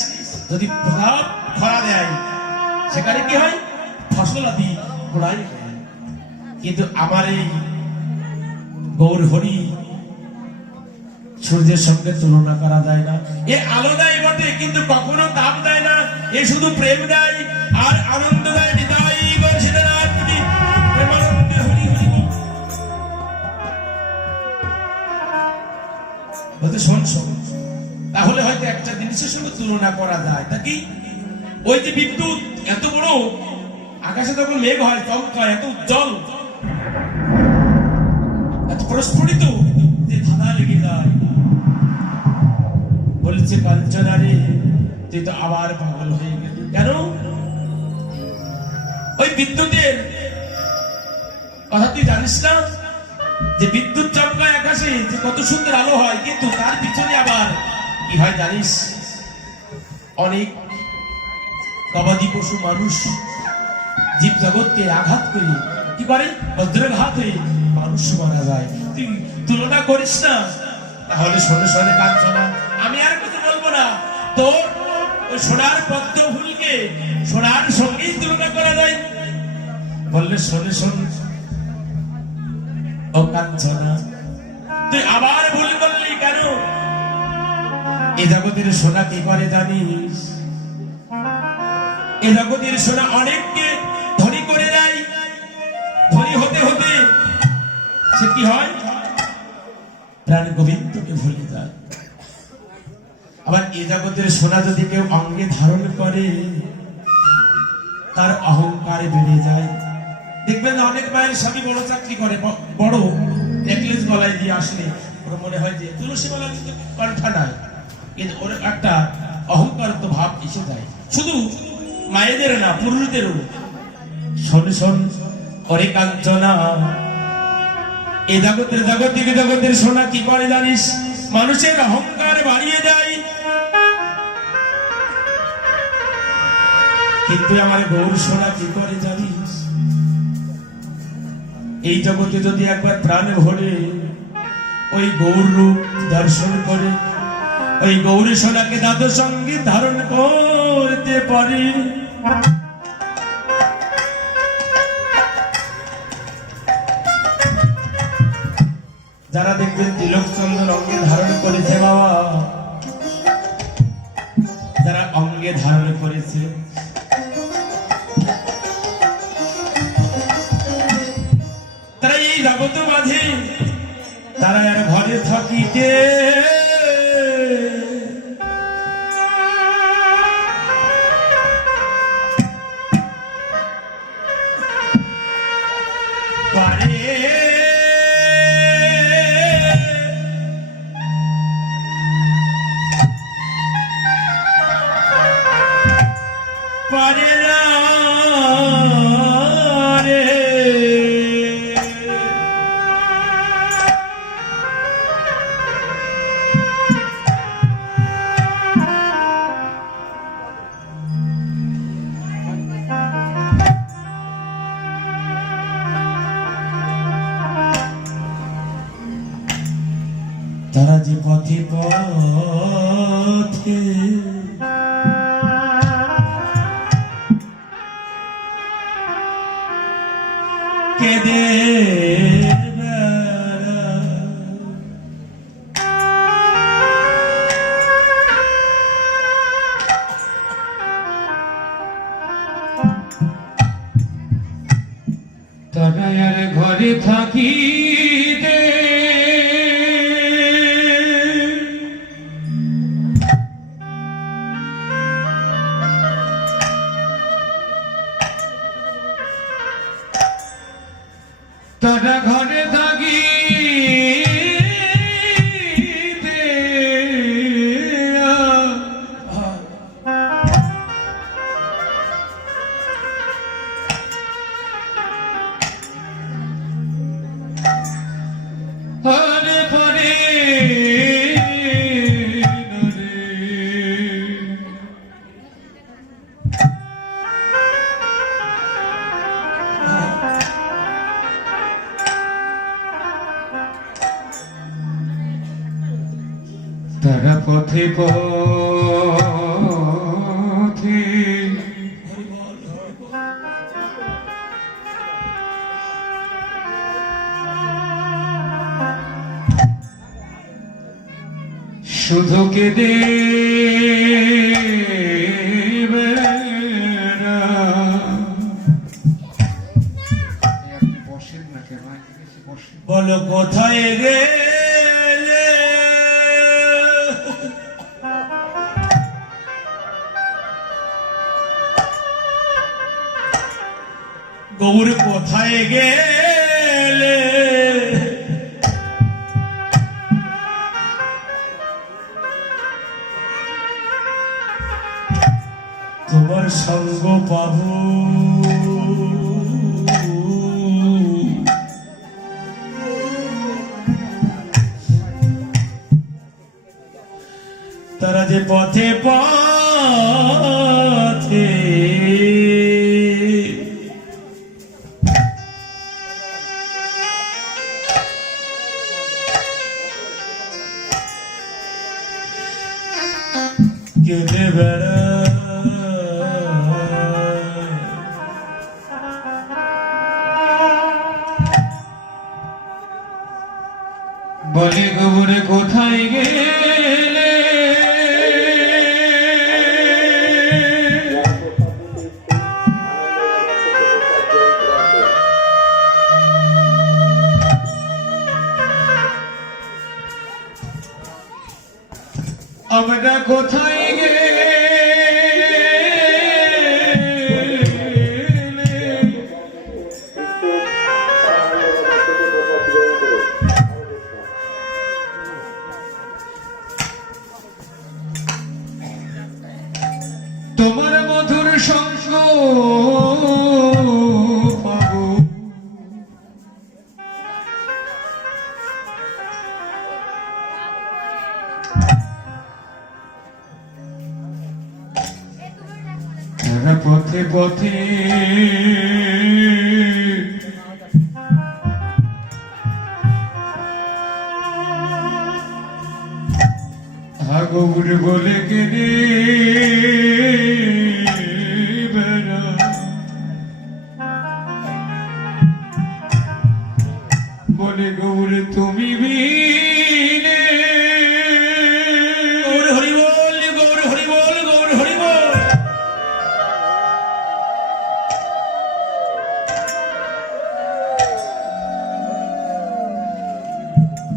যদি প্রভাব খরা দেয় সেখানে কি হয়? ফসল আদি গোড়াই হয়। কিন্তু আমার এই গৌর হরি সূর্যের সঙ্গে তুলনা করা যায় না। এ আলো দেয় বটে, কিন্তু কখনো তাপ দেয় না। এ শুধু প্রেম দেয় আর আনন্দ দেয়। নিতাই গৌর সীতানাথ কি প্রেমানন্দে হরি হরি বল। বলতে শোন শোন, তাহলে হয়তো একটা জিনিসের সঙ্গে তুলনা করা যায়। তা কি? ওই যে বিদ্যুৎ এত বড়, আকাশে যখন মেঘ হয় চমকায়, এত উজ্জ্বল, এত প্রস্ফুটিত যে ধাঁধা লেগে যায়। বলছে কাঞ্চনা রে, তুই তো আবার পাগল হয়ে গেলি। কেন? ওই বিদ্যুতের কথা তুই জানিস না? যে বিদ্যুৎ চমকায় আকাশে, যে কত সুন্দর আলো হয়, কিন্তু তার পিছনে আবার কি হয় জানিস? অনেক গবাদি পশু মানুষ জীব জগৎকে আঘাত করে কি করে? বজ্রাঘাত হয়ে মানুষ মারা যায়। তুই তুলনা করিস না। তাহলে শোনে শোনে কাঞ্চনা, আমি আর কিছু বলবো না। তোর ওই সোনার পদ্ম ফুলকে সোনার সঙ্গেই তুলনা করা যায়। বললে শোনে শোনে ও কাঞ্চনা, তুই আবার ভুল করলি। কেন? এ জগতের সোনা কি করে জানিস? এ জগতের সোনা অনেককে ধনী করে দেয়, ধনী হতে হতে সে কি হয়? প্রাণ গোবিন্দকে ভুলে যায়। আবার এ জগতের সোনা যদি কেউ অঙ্গে ধারণ করে, তার অহংকার বেড়ে যায়। দেখবেন অনেক মায়ের স্বামী বড় চাকরি করে, বড় নেকলেস গলায় দিয়ে আসলে ওর মনে হয় যে তুলসী মালা কিন্তু কণ্ঠা নাই, কিন্তু ওর একটা অহংকার তো ভাব এসে যায়। শুধু মায়েদের না, পুরুষদেরও। শোন শোন ওরে কাঞ্চনা, এ জগতের সোনা কি করে জানিস? মানুষের অহংকার বাড়িয়ে দেয়। কিন্তু আমার গৌর সোনা কি করে জানিস? এই জগতে যদি একবার প্রাণ ভরে ওই গৌর রূপ দর্শন করে, ওই গৌর সোনাকে দাদুর সঙ্গে ধারণ করতে পারে, যারা দেখবেন তিলক চন্দন অঙ্গে ধারণ করেছে বাবা, যারা অঙ্গে ধারণ করেছে, তারা এই জগৎ মাঝে তারা আর ঘরে থাকিতে পারে। পারে না রে। তারা যে পথে পথে কেঁদে তারা আর ঘরে থাকিতে তারা ঘরে থাকিতে হরে পরে তারা পথে পথে শুধু কেঁদে বলো কোথায় গেলে, গৌর কোথায় গেলে? তোমার সঙ্গ পাবো তারা যে পথে পথে কেঁদে বেড়ায়, বলে গৌরে কোথায় গেলে? আমরা কোথায় গেলে তোমার মধুর সঙ্গ পাবো তারা পথে পথে গৌর বলে গেলে বেড়া বলে গৌর তুমি বিনে গৌর হরি বল, গৌর হরি বল, গৌর হরি বল।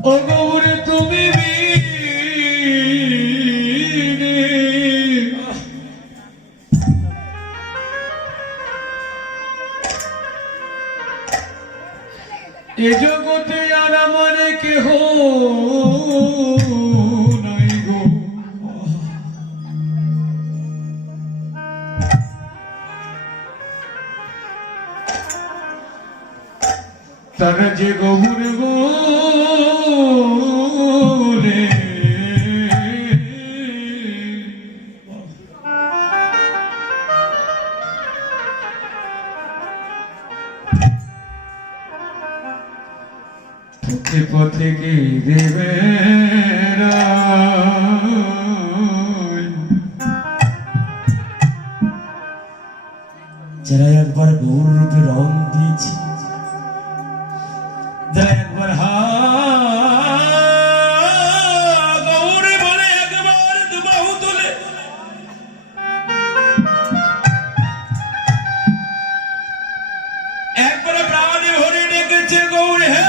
ও গৌর তুমি বিনে এ জগতে আর আমার কেহ নাই গো তারা যে গৌর বলে পথে পথে গিয়ে যারা একবার গৌর রূপে রং দিয়েছে, যারা একবার গৌর বলে একবার দুবাহু তুলে একবার প্রাণে ভরে ডেকেছে গৌর হে,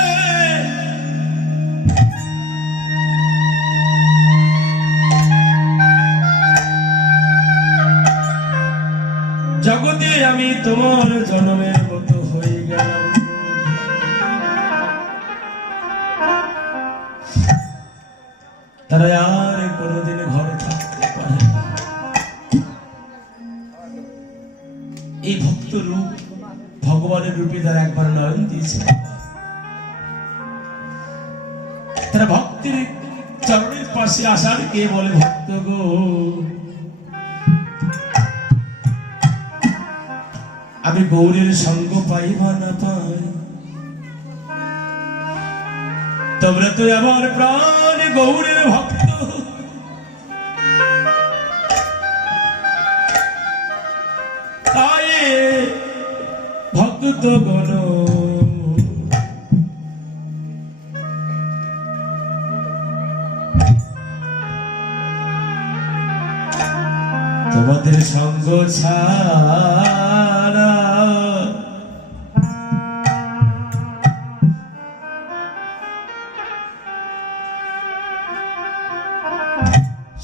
জগতে আমি তোমার জন্মের মতো হয়ে গেলাম। তারা আর কোনোদিন ঘরে থাকতে পারে না। এই ভক্ত রূপ ভগবানের রূপে তারা একবার নয়ন দিয়েছে। তারা ভক্তির চরণের পাশে আসার কে বলে ভক্ত গো, আমি গৌরের সঙ্গ পাই বা না পাই, তোমরা তো আমার প্রাণ গৌরের ভক্ত। তাই ভক্ত গণ তোমাদের সঙ্গ ছাড়া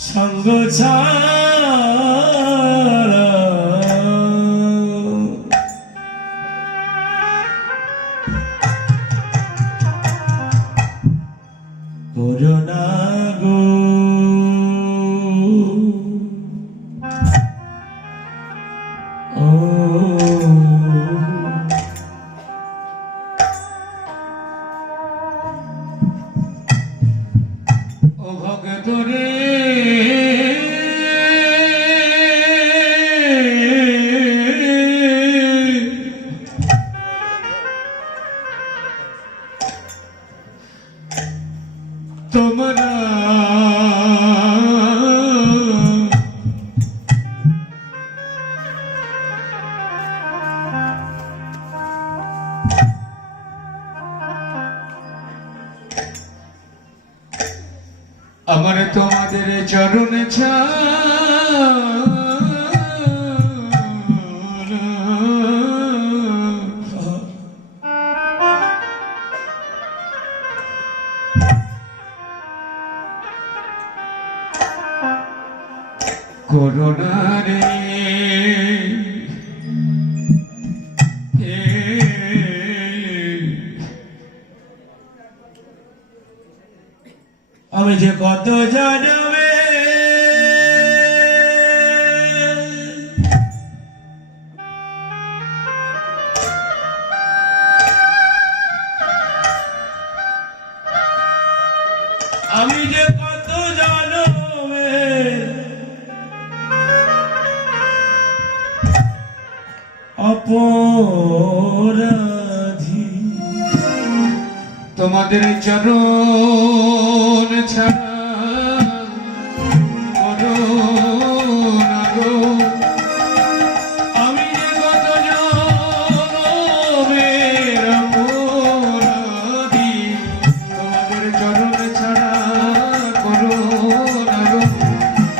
সঙ্গ ছাড়া করুণা গো ও ভগত রে তোমরা আমার তোমাদের চরণে ছাড়া করোনা রে আমি যে কত জানবে আমি যে কত জানবে অপরাধী তোমাদের চরণ ছাড়া করোনা গো আমি যে কত জনমের অপরাধী তোমাদের চরণ ছাড়া করোনা গো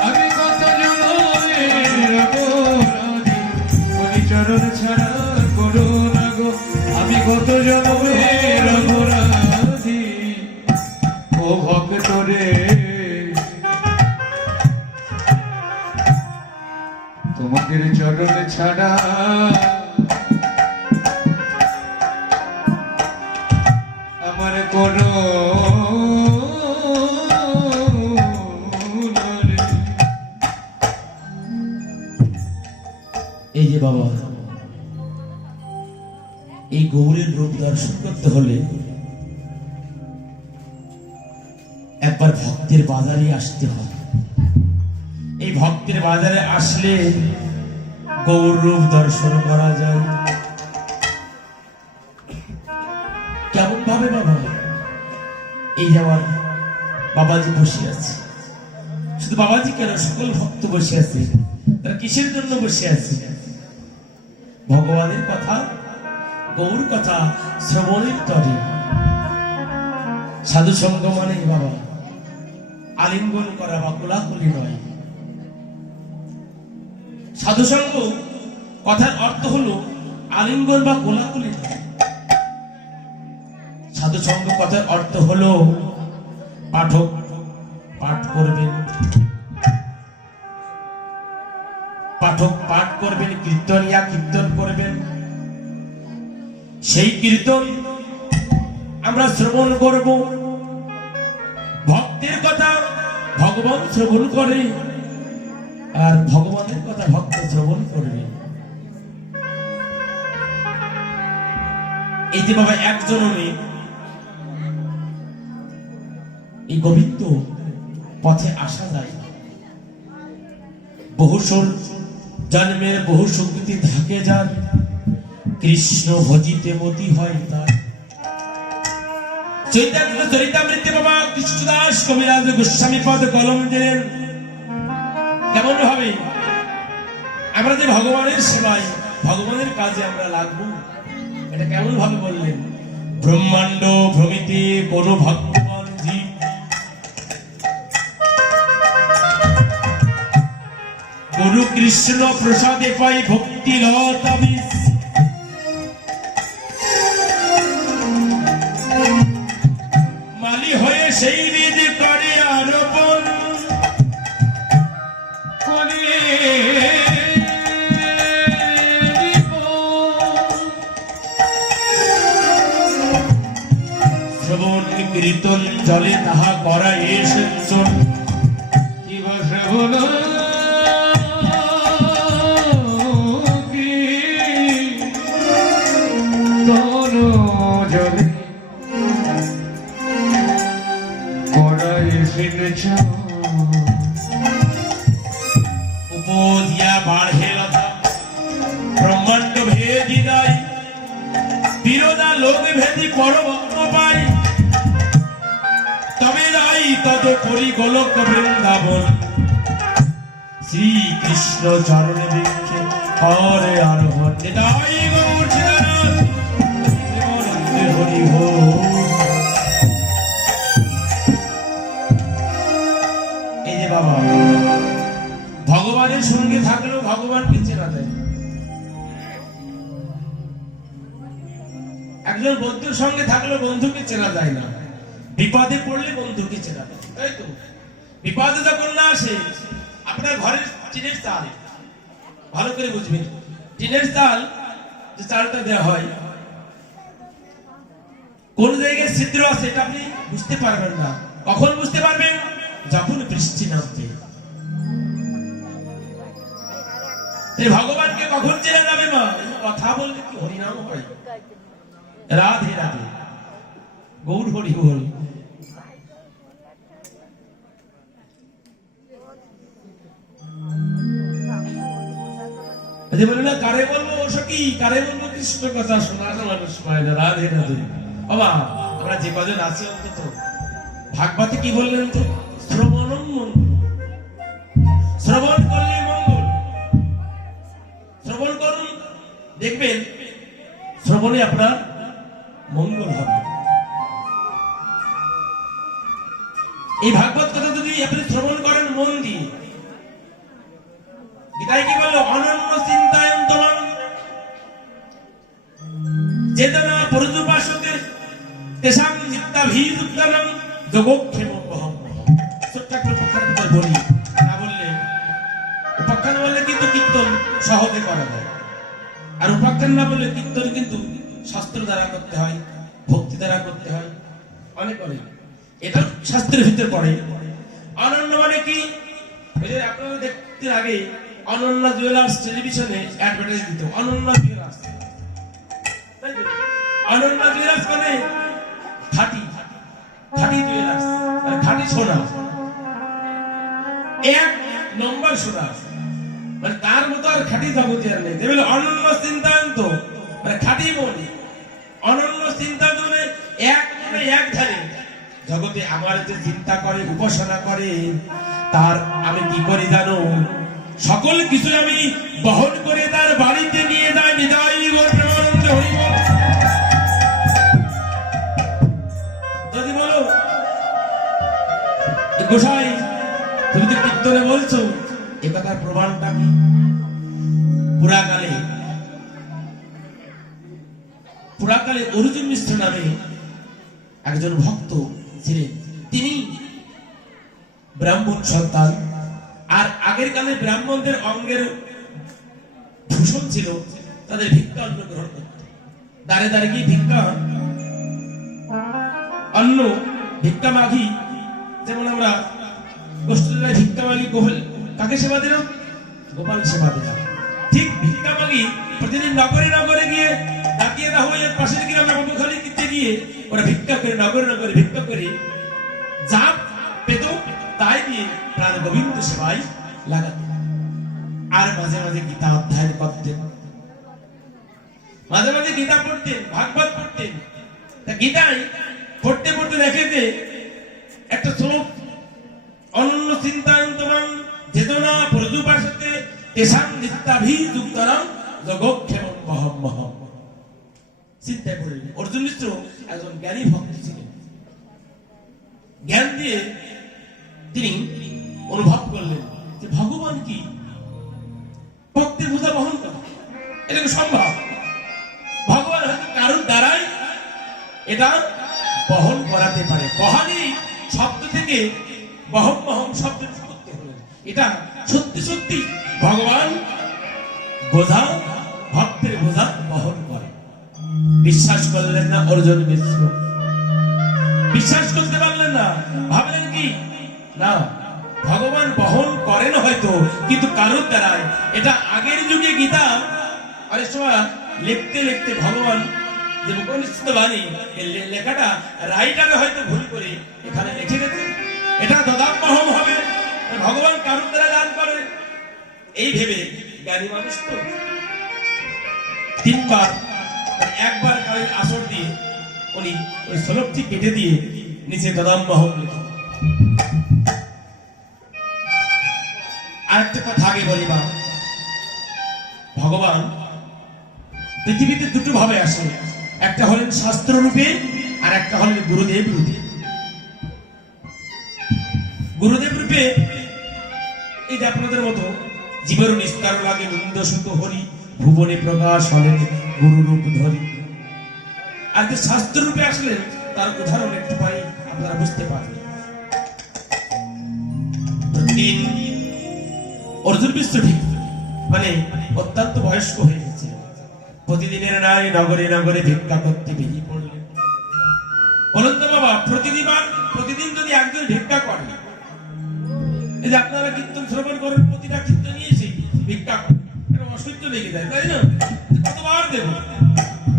আমি কত জনমের অপরাধী ওই চরণ ছাড়া করোনা গো আমি কত জনমের অপরাধী ও ভক্ত রে তোমাদের চরণ ছাড়া আমার কোনো এই যে বাবা এই গৌরীর রূপ দর্শন করতে হলে একবার ভক্তের বাজারে আসতে হবে। এই ভক্তের বাজারে আসলে গৌর রূপ দর্শন করা যায়। কেমন ভাবে বাবা? এই যাওয়ার বাবাজি বসে আছে, শুধু বাবাজি কেন সকল ভক্ত বসে আছে। তারা কিসের জন্য বসে আছে? ভগবানের কথা, গৌর কথা শ্রবণের তরে। সাধু সঙ্গ মানে বাবা আলিঙ্গন করা বা কোলাকুলি নয়। সাধু সঙ্গ কথার অর্থ হলো আলিঙ্গন বা কোলাকুলি নয়। সাধু সঙ্গ কথার অর্থ হলো পাঠক পাঠ করবেন, পাঠক পাঠ করবেন, কীর্তনিয়া কীর্তন করবেন, সেই কীর্তন আমরা শ্রবণ করব। ভক্তের কথা ভগবান শ্রবণ করে আর ভগবানের কথা ভক্ত শ্রবণ করবে। এই যে বাবা একজন এই গোবিন্দ পথে আসা যায়। বহু জন্মের বহু সুকৃতি থাকে যার, কৃষ্ণ ভজিতে মতি হয় তার। চৈতন্য চরিতামৃতে বাবা কৃষ্ণদাস কবিরাজ গোস্বামী পদ কলম দিলেন। কেমন ভাবে আমরা যে ভগবানের সেবায় ভগবানের কাজে আমরা লাগবো, এটা কেমন ভাবে বললেন? ব্রহ্মাণ্ড ভ্রমিতে কোন ভক্তবান জীব গুরু কৃষ্ণ প্রসাদে পাই ভক্তি লতা বীজ। মালি হয়ে সেই বীজ করে আরোপণ করে শ্রবণ কীর্তন জলে তাহা করা এসেছেন। কি ভাষা বলো কি তোর জলে করাই শুনেছ উপদিয়া বাড়ে লতা ব্রহ্মাণ্ড ভেদি নাই, বিরোধা লোক ভেদি পরবর্ত পাই। তবে যাই তত করি গোলক বৃন্দাবন, শ্রীকৃষ্ণ চরণে বৃক্ষে হরে আরোহণ। এটাই গৌর চিদানন্দ প্রেমানন্দে হরি হরি। এই যে বাবা ভগবানের সঙ্গে থাকলেও ভগবানকে চেনা যায়। একজন বন্ধুর সঙ্গে থাকলেও বন্ধুকে চেনা যায় না, বিপদে পড়লে বন্ধুকে চেনা যায়, তাই তো? বিপদে যখন না আসে, আপনার ঘরের টিনের চাল, ভালো করে বুঝবেন। টিনের চাল যে চালটা দেওয়া হয়, কোন জায়গায় ছিদ্র আছে এটা আপনি বুঝতে পারবেন না। কখন বুঝতে পারবেন? যখন বৃষ্টি নামবে। ভগবানকে কখন চেনা যাবে মা? কথা বললে কি হরিনাম হয়? রাধে রাধে, গৌর হরি বল। বলে না কারে বলবো সখী, কারে বলবো কৃষ্ণ কথা, শোনার মানুষ পায় না। রাধে রাধে বাবা, আমরা যে কজন আছি অন্তত ভাগবতে কি বললেন তো? শ্রবণম মঙ্গল, শ্রবণ করলে মঙ্গল। শ্রবণ করুন, দেখবেন শ্রবণে আপনার মঙ্গল হবে। এই ভাগবত কথা যদি আপনি শ্রবণ করেন মন দিয়ে, গীতায় কি বললো? অনন্য চিন্তায়ন তোমার চেতনা পরদুপাসতে তেষাং নিত্যাভিযুক্তানাং যোগক্ষেমং বহম। ছোট্ট একটা উপাখ্যান বলি, না বললে উপাখ্যান বললে কিন্তু কীর্তন সহজে করা যায়, আর উপাখ্যান না বললে কীর্তন কিন্তু শাস্ত্র দ্বারা করতে হয়, ভক্তি দ্বারা করতে হয়, অনেক অনেক। এটা শাস্ত্রের ভিতরে পড়ে। অনন্য মানে কি? আপনারা দেখতে আগে অনন্যা জুয়েলার্স টেলিভিশনে অ্যাডভার্টাইজ দিত, অনন্যা জুয়েলার্স। অনন্যা জুয়েলার্স মানে খাঁটি, খাঁটি জুয়েলার্স, মানে খাঁটি সোনা, এক নম্বর সোনা, মানে তার মতো আর খাঁটি জগতে আর নেই। বলে অনন্য চিন্তায়ন্ত, মানে খাঁটি মন। অনন্য চিন্তা মানে এক মনে এক ধারে জগতে আমার যে চিন্তা করে, উপাসনা করে, তার আমি কি করি জানো? সকল কিছু আমি বহন করে তার বাড়িতে নিয়ে যাই। নিতাই গৌর প্রেমানন্দে হরি বল। যদি বলো গোসাই তুমি তো কীর্তনে বলছো, এ কথার প্রমাণটা কি? পুরাকালে অর্জুন মিশ্র নামে একজন ভক্ত ছিলেন, তিনি ব্রাহ্মণ সন্তান। আর আগের কালে ব্রাহ্মণদের অঙ্গের ভূষণ ছিল তাদের ভিক্ষা অন্ন গ্রহণ করত। দাঁড়ে দাঁড়ে গিয়ে ভিক্ষা অন্ন ভিক্ষা মাগি, যেমন আমরা গোষ্ঠীর ভিক্ষা মাগি, কাকে সেবা দিলাম? গোপাল সেবা দিলাম। ঠিক ভিক্ষা মাগি প্রতিদিন নগরে নগরে গিয়ে ডাকিয়ে দেওয়া হয়ে পাশের গ্রামে মধুখালী দিতে গিয়ে ওরা ভিক্ষা করে নগরে নগরে ভিক্ষা করে যা পেত তাই দিয়ে প্রাণ গোবিন্দ সেবায় লাগাতেন। আর মাঝে মাঝে গীতা অধ্যয়ন করতেন, মাঝে মাঝে গীতা পড়তেন, ভাগবত পড়তেন। গীতায় পড়তে পড়তে দেখে যে একটা শ্লোক, অনন্য চিন্তায়ন্তমাং চেতনা পরদুপাসতে তেষাং নিত্যাভিযুক্তানাং যোগক্ষেমং বহম বহম। চিন্তায় পড়লেন। অর্জুন মিশ্র একজন জ্ঞানী ভক্ত ছিলেন। জ্ঞান দিয়ে তিনি অনুভব করলেন যে ভগবান কি ভক্তের বোঝা বহন করে, এটা সম্ভব। ভগবান হয়তো কারোর দ্বারাই এটা বহন করাতে পারে। বহানি শব্দ থেকে বহম বহম শব্দ করতে হলেন। এটা সত্যি সত্যি ভগবান বোঝা, ভক্তের বোঝা বহন করে। বিশ্বাস করলেন না অর্জুন মিশ্র, বিশ্বাস করতে পারলেন না। ভাবলেন কি না ভগবান বহন করেন হয়তো, কিন্তু কারোর দ্বারায়। এটা আগের যুগে গীতা অনেক সময় লিখতে লিখতে ভগবান যে মুখনিশ্চিত বাণী, লেখাটা রাইটারে হয়তো ভুল করে এখানে লিখে গেছে, এটা দদাবহম হবে, ভগবান কারোর দ্বারা দান করে এই ভেবে জ্ঞানী মানুষ তো তিনবার, একবার কালের আসর দিয়ে উনি ওই শ্লোকটি কেটে দিয়ে নিচে দদাবহম লিখে। আরেকটা কথা আগে বলি, ভগবান পৃথিবীতে দুটো ভাবে আসে, একটা হলেন শাস্ত্র রূপে আর একটা হলেন গুরুদেব রূপে। গুরুদেব রূপে এই যে আপনাদের মতো জীবের নিস্তার লাগে নন্দ সুত হরি ভুবনে প্রকাশ হলেন গুরু রূপ ধরি। আর যে শাস্ত্র রূপে আসলেন তার উদাহরণ একটু পাই, আপনারা বুঝতে পারবেন। অর্জুন মিশ্র ঠিক মানে অত্যন্ত বয়স্ক হয়ে গেছে। প্রতিদিনের ন্যায় নগরে নগরে ভিক্ষা করতে বেরিয়ে পড়লেন। বলুন তো বাবা, প্রতিদিন যদি একজন ভিক্ষা করে, এই যে আপনারা কীর্তন শ্রবণ করেন, প্রতিটা কীর্তন এসে ভিক্ষা করেন, এটা অসহ্য লেগে যায়, তাই না? কতবার দেব?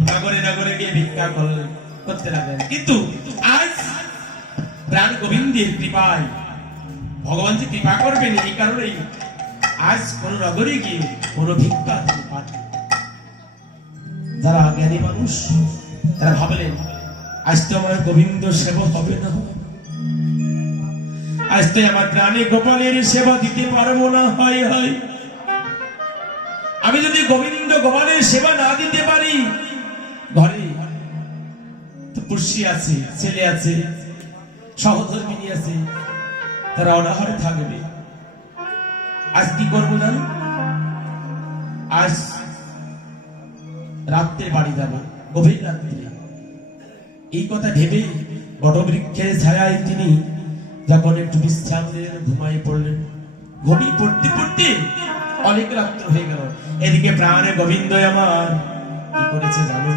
নগরে নগরে গিয়ে ভিক্ষা করতে লাগলেন। কিন্তু আজ প্রাণ গোবিন্দের কৃপায় ভগবান যে কৃপা করবেন, এই কারণেই আজ কোন নগরে গিয়ে কোন ভিক্ষা পান। যারা জ্ঞানী মানুষ তারা ভাবলেন, আজ তো আমার গোবিন্দ সেবা হবে না, আজ তো আমার প্রাণে গোপালের সেবা দিতে পারবো না। হয় হয় আমি যদি গোবিন্দ গোপালের সেবা না দিতে পারি, ঘরে তো পুষ্যি আছে, ছেলে আছে, সহধর্মিনী আছে, তারা অনাহারে থাকবে। আজ কি করবো জানো? আজ রাত্রে বাড়ি যাবো, গভীর রাত্রে। এই কথা ভেবে বটবৃক্ষের ছায়ায় তিনি যখন একটু বিশ্রাম নিলেন, ঘুমাই পড়লেন। ঘুমিয়ে পড়তে পড়তে অনেক রাত্র হয়ে গেল। এদিকে প্রাণে গোবিন্দ আমার কি করেছে জানো?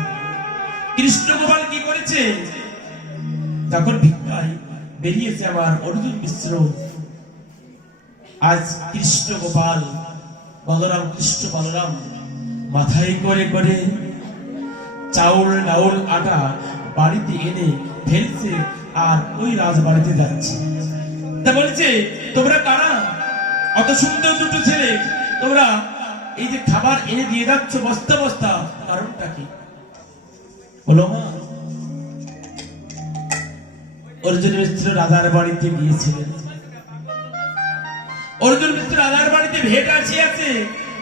কৃষ্ণ গোপাল কি করেছে? যখন ভিক্ষায় বেরিয়েছে আমার অর্জুন মিশ্র, আজ কৃষ্ণ গোপাল বলরাম, কৃষ্ণ বলরাম মাথায় করে করে চাউল ডাউল আটা বাড়িতে এনে ফেলছে, আর ওই রাজবাড়িতে যাচ্ছে। তা বলছে, তোমরা কারা? অত সুন্দর দুটো ছেলে, তোমরা এই যে খাবার এনে দিয়ে যাচ্ছ বস্তা বস্তা, কারণটা কি? বলো মা। অর্জুন মিশ্র রাজার বাড়িতে গিয়েছিলেন। অর্জুন মিশ্র রাজার বাড়িতে ভেট আসিয়াছে,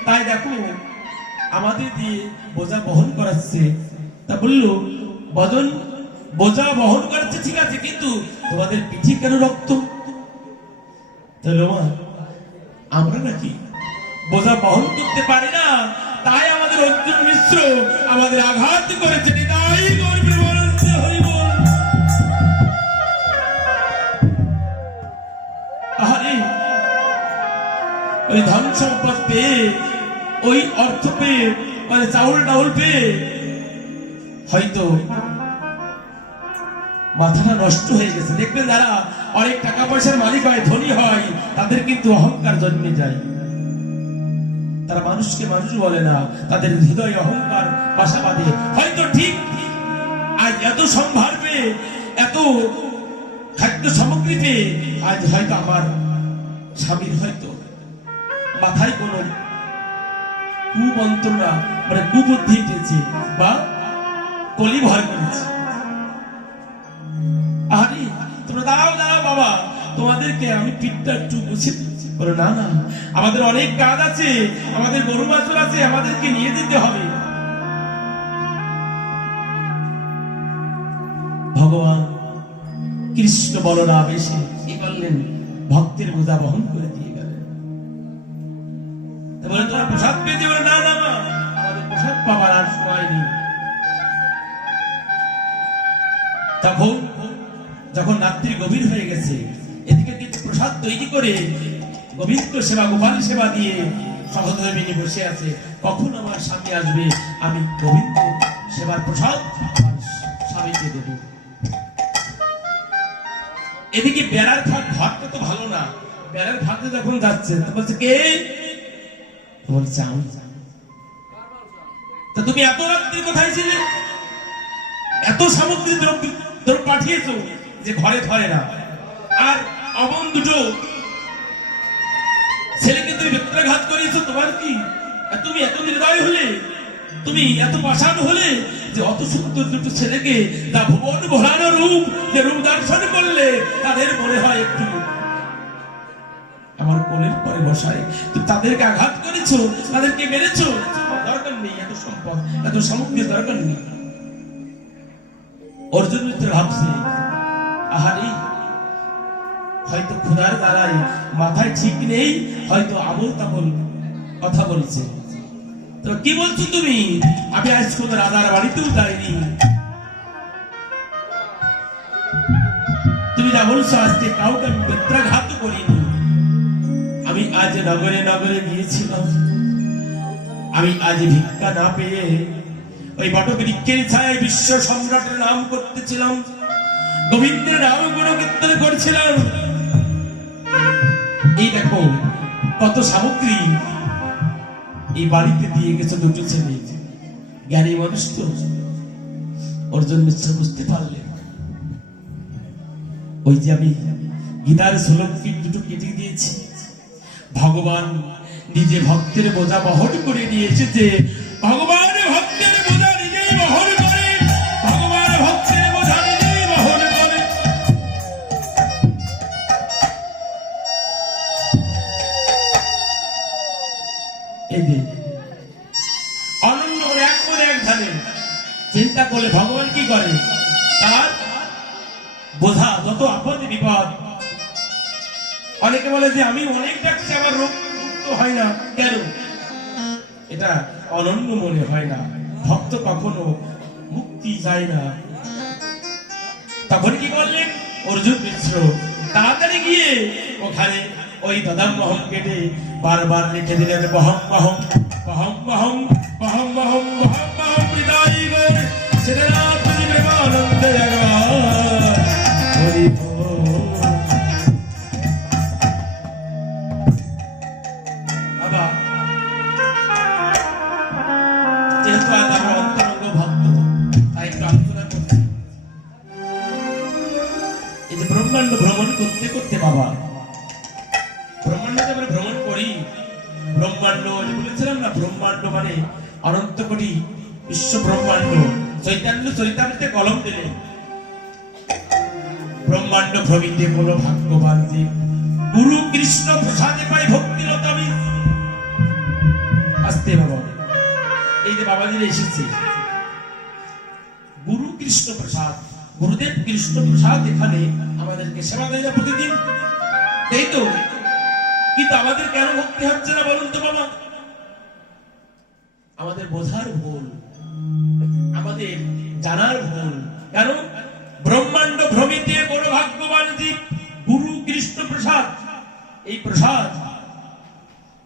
তাই দেখো আমাদের দিয়ে বোঝা বহন করাচ্ছে। তা বললো, বোঝা বহন করাচ্ছে ঠিক আছে, কিন্তু তোমাদের পিঠে কেন রক্ত? আমরা নাকি বোঝা বহন করতে পারি না, তাই আমাদের অর্জুন মিশ্র আমাদের আঘাত করেছে। তাই করবে বলতে হইব। আরে ওই ধন সম্পদ পেয়ে, ওই অর্থ পেয়ে, মানে চাউল ডাউল পেয়ে হয়তো মাথাটা নষ্ট হয়ে গেছে। দেখবেন যারা অনেক টাকা পয়সার মালিক হয়, ধনী হয়, তাদের কিন্তু অহংকার জন্মে যায়। তারা মানুষকে মানুষ বলে না, তাদের হৃদয়ে অহংকার বাসা বাঁধে। হয়তো ঠিক আজ এত সম্ভার পেয়ে, এত খাদ্য সামগ্রী পেয়ে, আজ হয়তো আমার স্বামীর হয়তো মাথায় কোনো কুমন্ত্রণা, মানে কুবুদ্ধি এসেছে, বা কলি ভয় করেছে। আরে তোমরা দাঁড়াও দাঁড়াও বাবা, তোমাদেরকে আমি পিঠটা একটু বুঝে দিচ্ছি। বলো, না না, আমাদের অনেক কাজ আছে, আমাদের গরু বাছুর আছে, আমাদেরকে নিয়ে দিতে হবে। ভগবান কৃষ্ণ বলরাম এসে কি করলেন? ভক্তের বোঝা বহন করে দিয়ে গেলেন। বলে, তোমার প্রসাদ পেয়ে দেবে? না না মা, আমাদের প্রসাদ পাবার আর সময় নেই। যখন রাত্রি গভীর হয়ে গেছে, এদিকে কিছু প্রসাদ তৈরি করে গোবিন্দ সেবা, গোপাল সেবা দিয়ে সহধর্মিনী বসে আছে। কখন আমার স্বামী আসবে, আমি গোবিন্দ সেবার প্রসাদ স্বামীকে দেব। এদিকে বেড়ার ঘরটা তো ভালো না, বেড়ার ঘাটে যখন যাচ্ছে, বলছে কে? বলছে আমি। তা তুমি এত রাত্রি কোথায় ছিলে? এত সামগ্রী দ্রব্য পাঠিয়েছো যে ঘরে ধরে না, আর অমন দুটো ছেলেকে তুমি বেত্রাঘাত করিয়েছো। তোমার কি, তুমি এত নির্দয় হলে, তুমি এত পাষাণ হলে যে অত সুন্দর দুটো ছেলেকে, তা ভুবন ভোলানো রূপ, যে রূপ দর্শন করলে তাদের মনে হয় একটু আমার কোলের পরে বসায়। তুমি তাদেরকে আঘাত করেছো, তাদেরকে মেরেছো। দরকার নেই এত সম্পদ, এত সামগ্রীর দরকার নেই। অর্জুন মিত্র ভাবছে, আহারে হয়তো ক্ষুধার দ্বারাই মাথায় ঠিক নেই, হয়তো আবল তাবল কথা বলছে। তো কি বলছো তুমি? আমি আজ কোন রাজার বাড়িতেও যাইনি। তুমি যা বলছো, আজকে কাউকে আমি বেত্রাঘাত করিনি। আমি আমি আজ নগরে নগরে গিয়েছিলাম, আমি আজ ভিক্ষা না পেয়ে ওই বটবৃক্ষের ছায়ায় বিশ্ব সম্রাটের নাম করতেছিলাম, গোবিন্দের নাম গুণকীর্তন করছিলাম। এই দেখো কত সামগ্রী এই বাড়িতে দিয়ে গেছে দুটো ছেলে, জ্ঞানী মানুষ তো। অর্জুন মিশ্র বুঝতে পারলেন ওই যে আমি গীতার শ্লোক দুটো কেটে দিয়েছি, ভগবান নিজে ভক্তের বোঝা বহন করে নিয়ে এসেছে। ভগবান ভক্তের বোঝা নিজেই বহন করে, ভগবান ভক্তের বোঝা নিজেই বহন করে। এই যে অনন্য এক করে এক ধানে চিন্তা করলে ভগবান কি করে, তার বোঝা যত আপদ বিপদ। অনেকে বলে যে আমি অনেক ডাকছি আমার রোগ মুক্ত হয় না, কেন? এটা অনন্য মনে হয় না, ভক্ত কখনো মুক্তি যায় না। তখন কি করলেন অর্জুন মিশ্র? তাড়াতাড়ি গিয়ে ওখানে ওই দদামহম কেটে বারবার লিখে দিলেন বহম বহম বহম বহম বহম বহম বহম বহম হৃদয় গৌর শ্রীনাথ প্রেমানন্দ জগৎ হরি বল। বাবা যেহেতু আজ আমার অন্তরঙ্গ ভক্ত, তাই একটু আলোচনা করছি। এই যে ব্রহ্মাণ্ড ভ্রমণ করতে করতে বাবা, ব্রহ্মাণ্ড আমরা ভ্রমণ করি, ব্রহ্মাণ্ড বলেছিলাম না, ব্রহ্মাণ্ড মানে অনন্ত কোটি বিশ্ব ব্রহ্মাণ্ড। চৈতন্য চরিতামৃতে কলম দিলেন ব্রহ্মাণ্ড ভ্রমিতে বলো ভাগ্যবান যে গুরু কৃষ্ণ প্রসাদে পাই ভক্তিরত আমি। আসতে বাবা, এই যে বাবাজিরা এসেছে, গুরু কৃষ্ণ প্রসাদ, গুরুদেব কৃষ্ণ প্রসাদ এখানে আমাদেরকে সেবা দেয় না প্রতিদিন, এই তো। কিন্তু আমাদের কেন ভক্তি হচ্ছে না বলুন তো বাবা? আমাদের বোঝার ভুল, আমাদের জানার ভুল। কেন? ব্রহ্মাণ্ড ভ্রমিতে বড় ভাগ্যবান জীব গুরু কৃষ্ণ প্রসাদ। এই প্রসাদ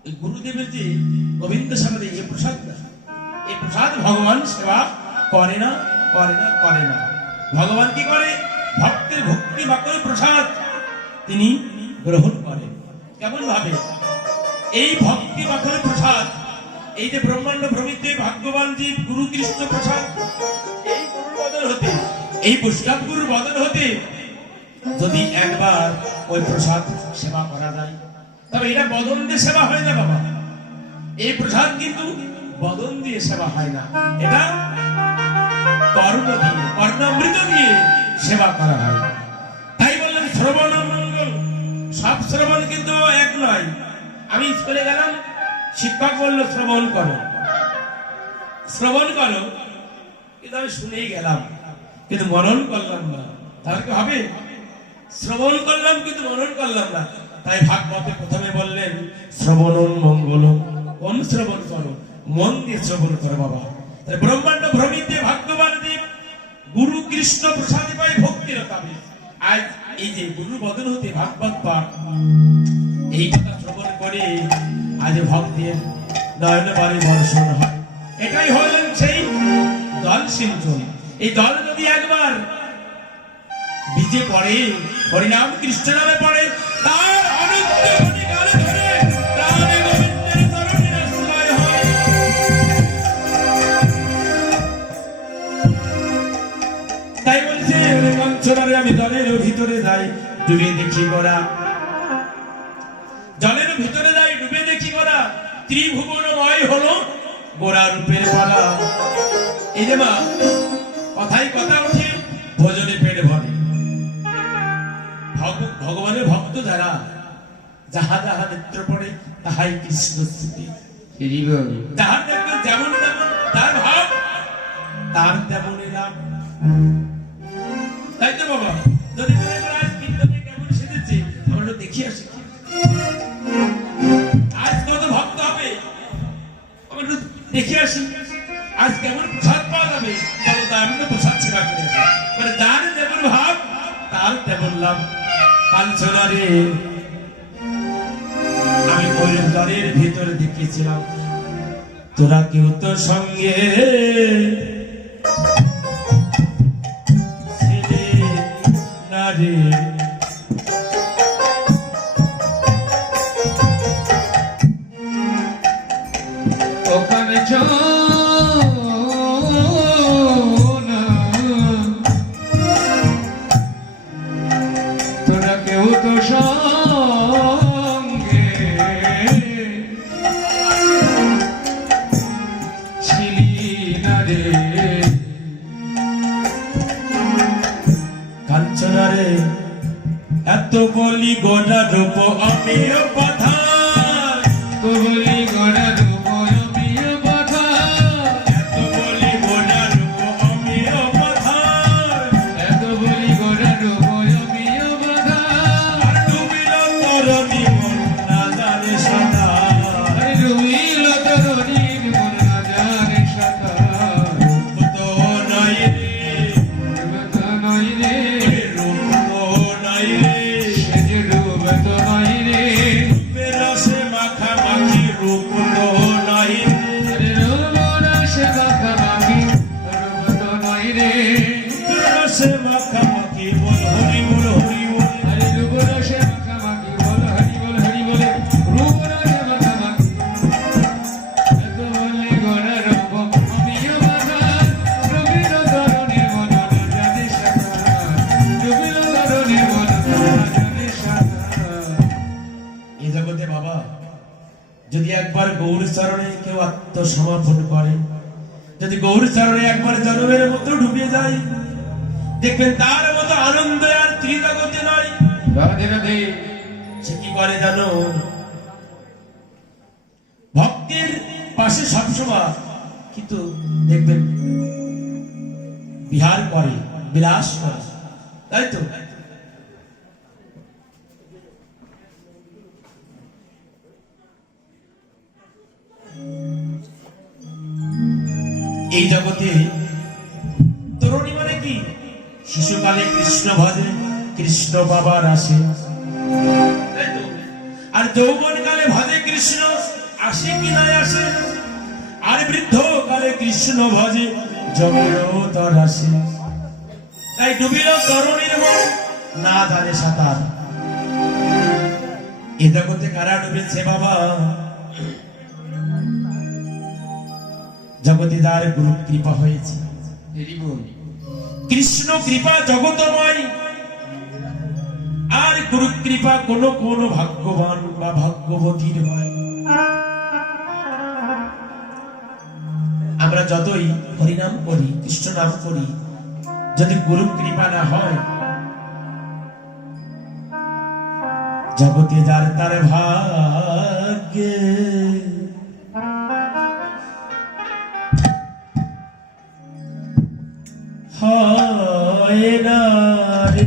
এই গুরুদেবের যে গোবিন্দ সামনে এই প্রসাদ না, এই প্রসাদ ভগবান সেবা করে না, করে না, করে না। ভগবান কি করে? ভক্তের ভক্তি বাক্য প্রসাদ তিনি গ্রহণ করেন। কেমন ভাবে? এই ভক্তি বাক্য প্রসাদ, এই যে ব্রহ্মাণ্ড ভ্রমিতে ভাগ্যবান জীব গুরু কৃষ্ণ প্রসাদ, এই গুরুর বদল হতে, এই বৈষ্ণব গুরুর বদল হতে যদি একবার ওই প্রসাদ সেবা করা যায়, তবে এটা বদন দিয়ে সেবা হয় না বাবা। এই প্রসাদ কিন্তু বদন দিয়ে সেবা হয় না, এটা কর্ণ দিয়ে, কর্ণামৃত দিয়ে সেবা করা হয়। তাই বললেন শ্রবণ মঙ্গল। সব শ্রবণ কিন্তু এক নয়। আমি স্কুলে গেলাম, শিক্ষক বললো শ্রবণ করো, শ্রবণ করো, কিন্তু আমি শুনেই গেলাম, কিন্তু মনন করলাম না, তাহলে কি হবে? শ্রবণ করলাম কিন্তু মনন করলাম না। তাই ভাগবতে প্রথমে বললেন শ্রবণ মঙ্গল। কোন শ্রবণ করো? মন দিয়ে শ্রবণ করো বাবা। তাই ব্রহ্মাণ্ড ভ্রমিতে ভাগ্যবান দেব গুরু কৃষ্ণ প্রসাদে পাই ভক্তির কামে। আজ এই যে গুরু বদল হতে ভাগবত পাঠ, এই কথা শ্রবণ করে আজ ভক্তের নয়ন বারে বর্ষণ হয়। এটাই হলেন সেই জল সিঞ্চন। এই জল যদি একবার বীজে পড়ে, হরিনাম কৃষ্ণ নামে পড়ে, তার অনন্ত কোটি কাল ধরে প্রাণে গোবিন্দের চরণে আশ্রয় হয়। তাই বলছে কঞ্চনারে আমি জলের ভিতরে যাই, ডুবে দেখি গোরা, জলের ভিতরে যাই ডুবে দেখি গোরা, ত্রিভুবনময় হলো গোরা রূপের পালা। এই যে মা কথাই কথা উঠে, ভোজনে পেট ভরে। ভগবানের ভক্ত যারা, যাহা যাহা নেত্র পড়ে তাহাই কৃষ্ণ স্তুতি। যাহার দেখবেন যেমন তেমন তার ভাব, তার তেমনই লাভ। তাই তো বাবা, যদি আজ কীর্তনে কেমন সেজেছে, আমরা দেখি আসি, আজ কত ভক্ত হবে আমরা দেখে আসি, আজ কেমন প্রসাদ পাওয়া যাবে, চলো তাই আমি তো প্রসাদ সেবা করে আসি। মানে যার যেমন ভাব তার তেমন লাভ। কাঞ্চনারে আমি জলের ভিতর দেখেছিলাম তোরা কেউ তো সঙ্গে ছেলে না রে। ওখানে না তোরা কেউ তো সঙ্গে ছিলি না রে। কাঞ্চনা রে এত বলি গোটা রূপ আমিও পাঠান, তো বলি গড়া রূপ আমিও বাধা, এত বলি গোটা রূপ আমিও পাঠান। এত বলি গড়া রূপ আমিও বাধা। আর ডুবিল তরণী মন না জানে সাঁতার, আরে রুইল তরুণীর মন না জানে সাঁতার। রূপ তো নাই রে, রূপ তো নয় রে, রূপ তো নাই রে। সে যে রূপ তো নয় রে। রূপের রসে মাখামাখি রূপ তো নাই রে। আরে রূপ রসে মাখামাখি রূপ তো নয় রে। রূপের রসে মাখামাখি বল হরি বল হরি বল। আরে রূপ রসে মাখামাখি বল হরি বল হরি বলে। রূপ রসে মাখামাখি এত বললে গড়া রূপ আমিও বাধা। রুবিল তরুণীর মন না জানে সাঁতার। রুবিল তরুণীর মন না জানে সাঁতার। এই জগতে বাবা যদি একবার গৌর চরণে কেউ আত্মসমর্পণ করে, যদি গৌর চরণে একবার জনমের মতো ডুবে যায়, দেখবেন তার মতো আনন্দ আর ত্রিজগতে নয়। রাধে রাধে। সে কি করে জানো? ভক্তের পাশে সবসময় কিন্তু দেখবেন বিহার করে, বিলাস করে, তাই তো? এই জগতে তরুণী মানে কি? শিশুকালে কৃষ্ণ ভজে, কৃষ্ণ বাবার আসে, তাই তো? আর যৌবন কালে ভজে কৃষ্ণ, আসে কি নাই আসে। আর বৃদ্ধ কালে কৃষ্ণ ভজে, জগতর আসে। তাই ডুবিল তরুণীর মন না জানে সাঁতার। এ জগতে কারা ডুবেছে বাবা? জগতে যার গুরু কৃপা হয়েছে, দেরি বল। কৃষ্ণ কৃপা জগতময়। আর গুরু কৃপা কোন কোন ভাগ্যবান বা ভাগ্যবতীর হয়। আমরা যতই হরিনাম করি, কৃষ্ণ নাম করি, যদি গুরু কৃপা না হয়, জগতে যার তার ভাগ্যে হয় না রে।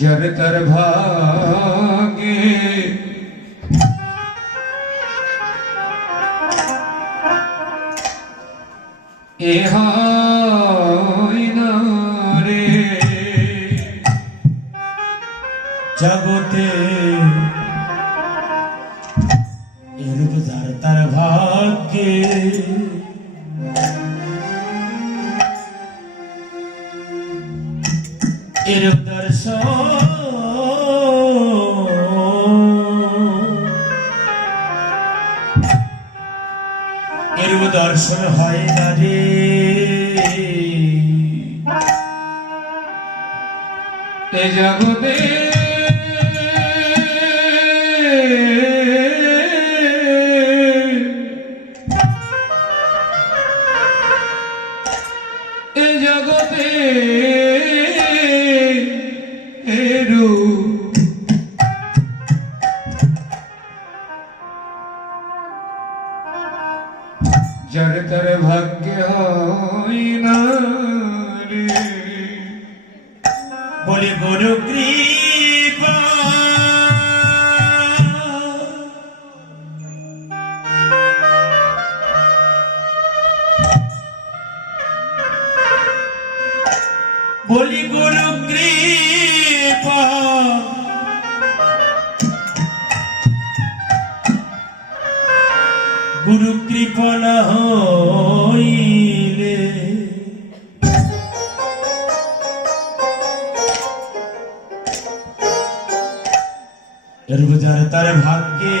जब तर भागे ए हाय ना रे। জগতে এরূপ যার তার ভাগ্যে এরূপ দর্শন এরূপ দর্শন হয় না রে। ते जगते ए जगते एरू जर तर भाग्य होई ना रे। বলে গুরু কৃপা বলি গুরু কৃপা গুরু কৃপা না হইলে যার তার ভাগ্যে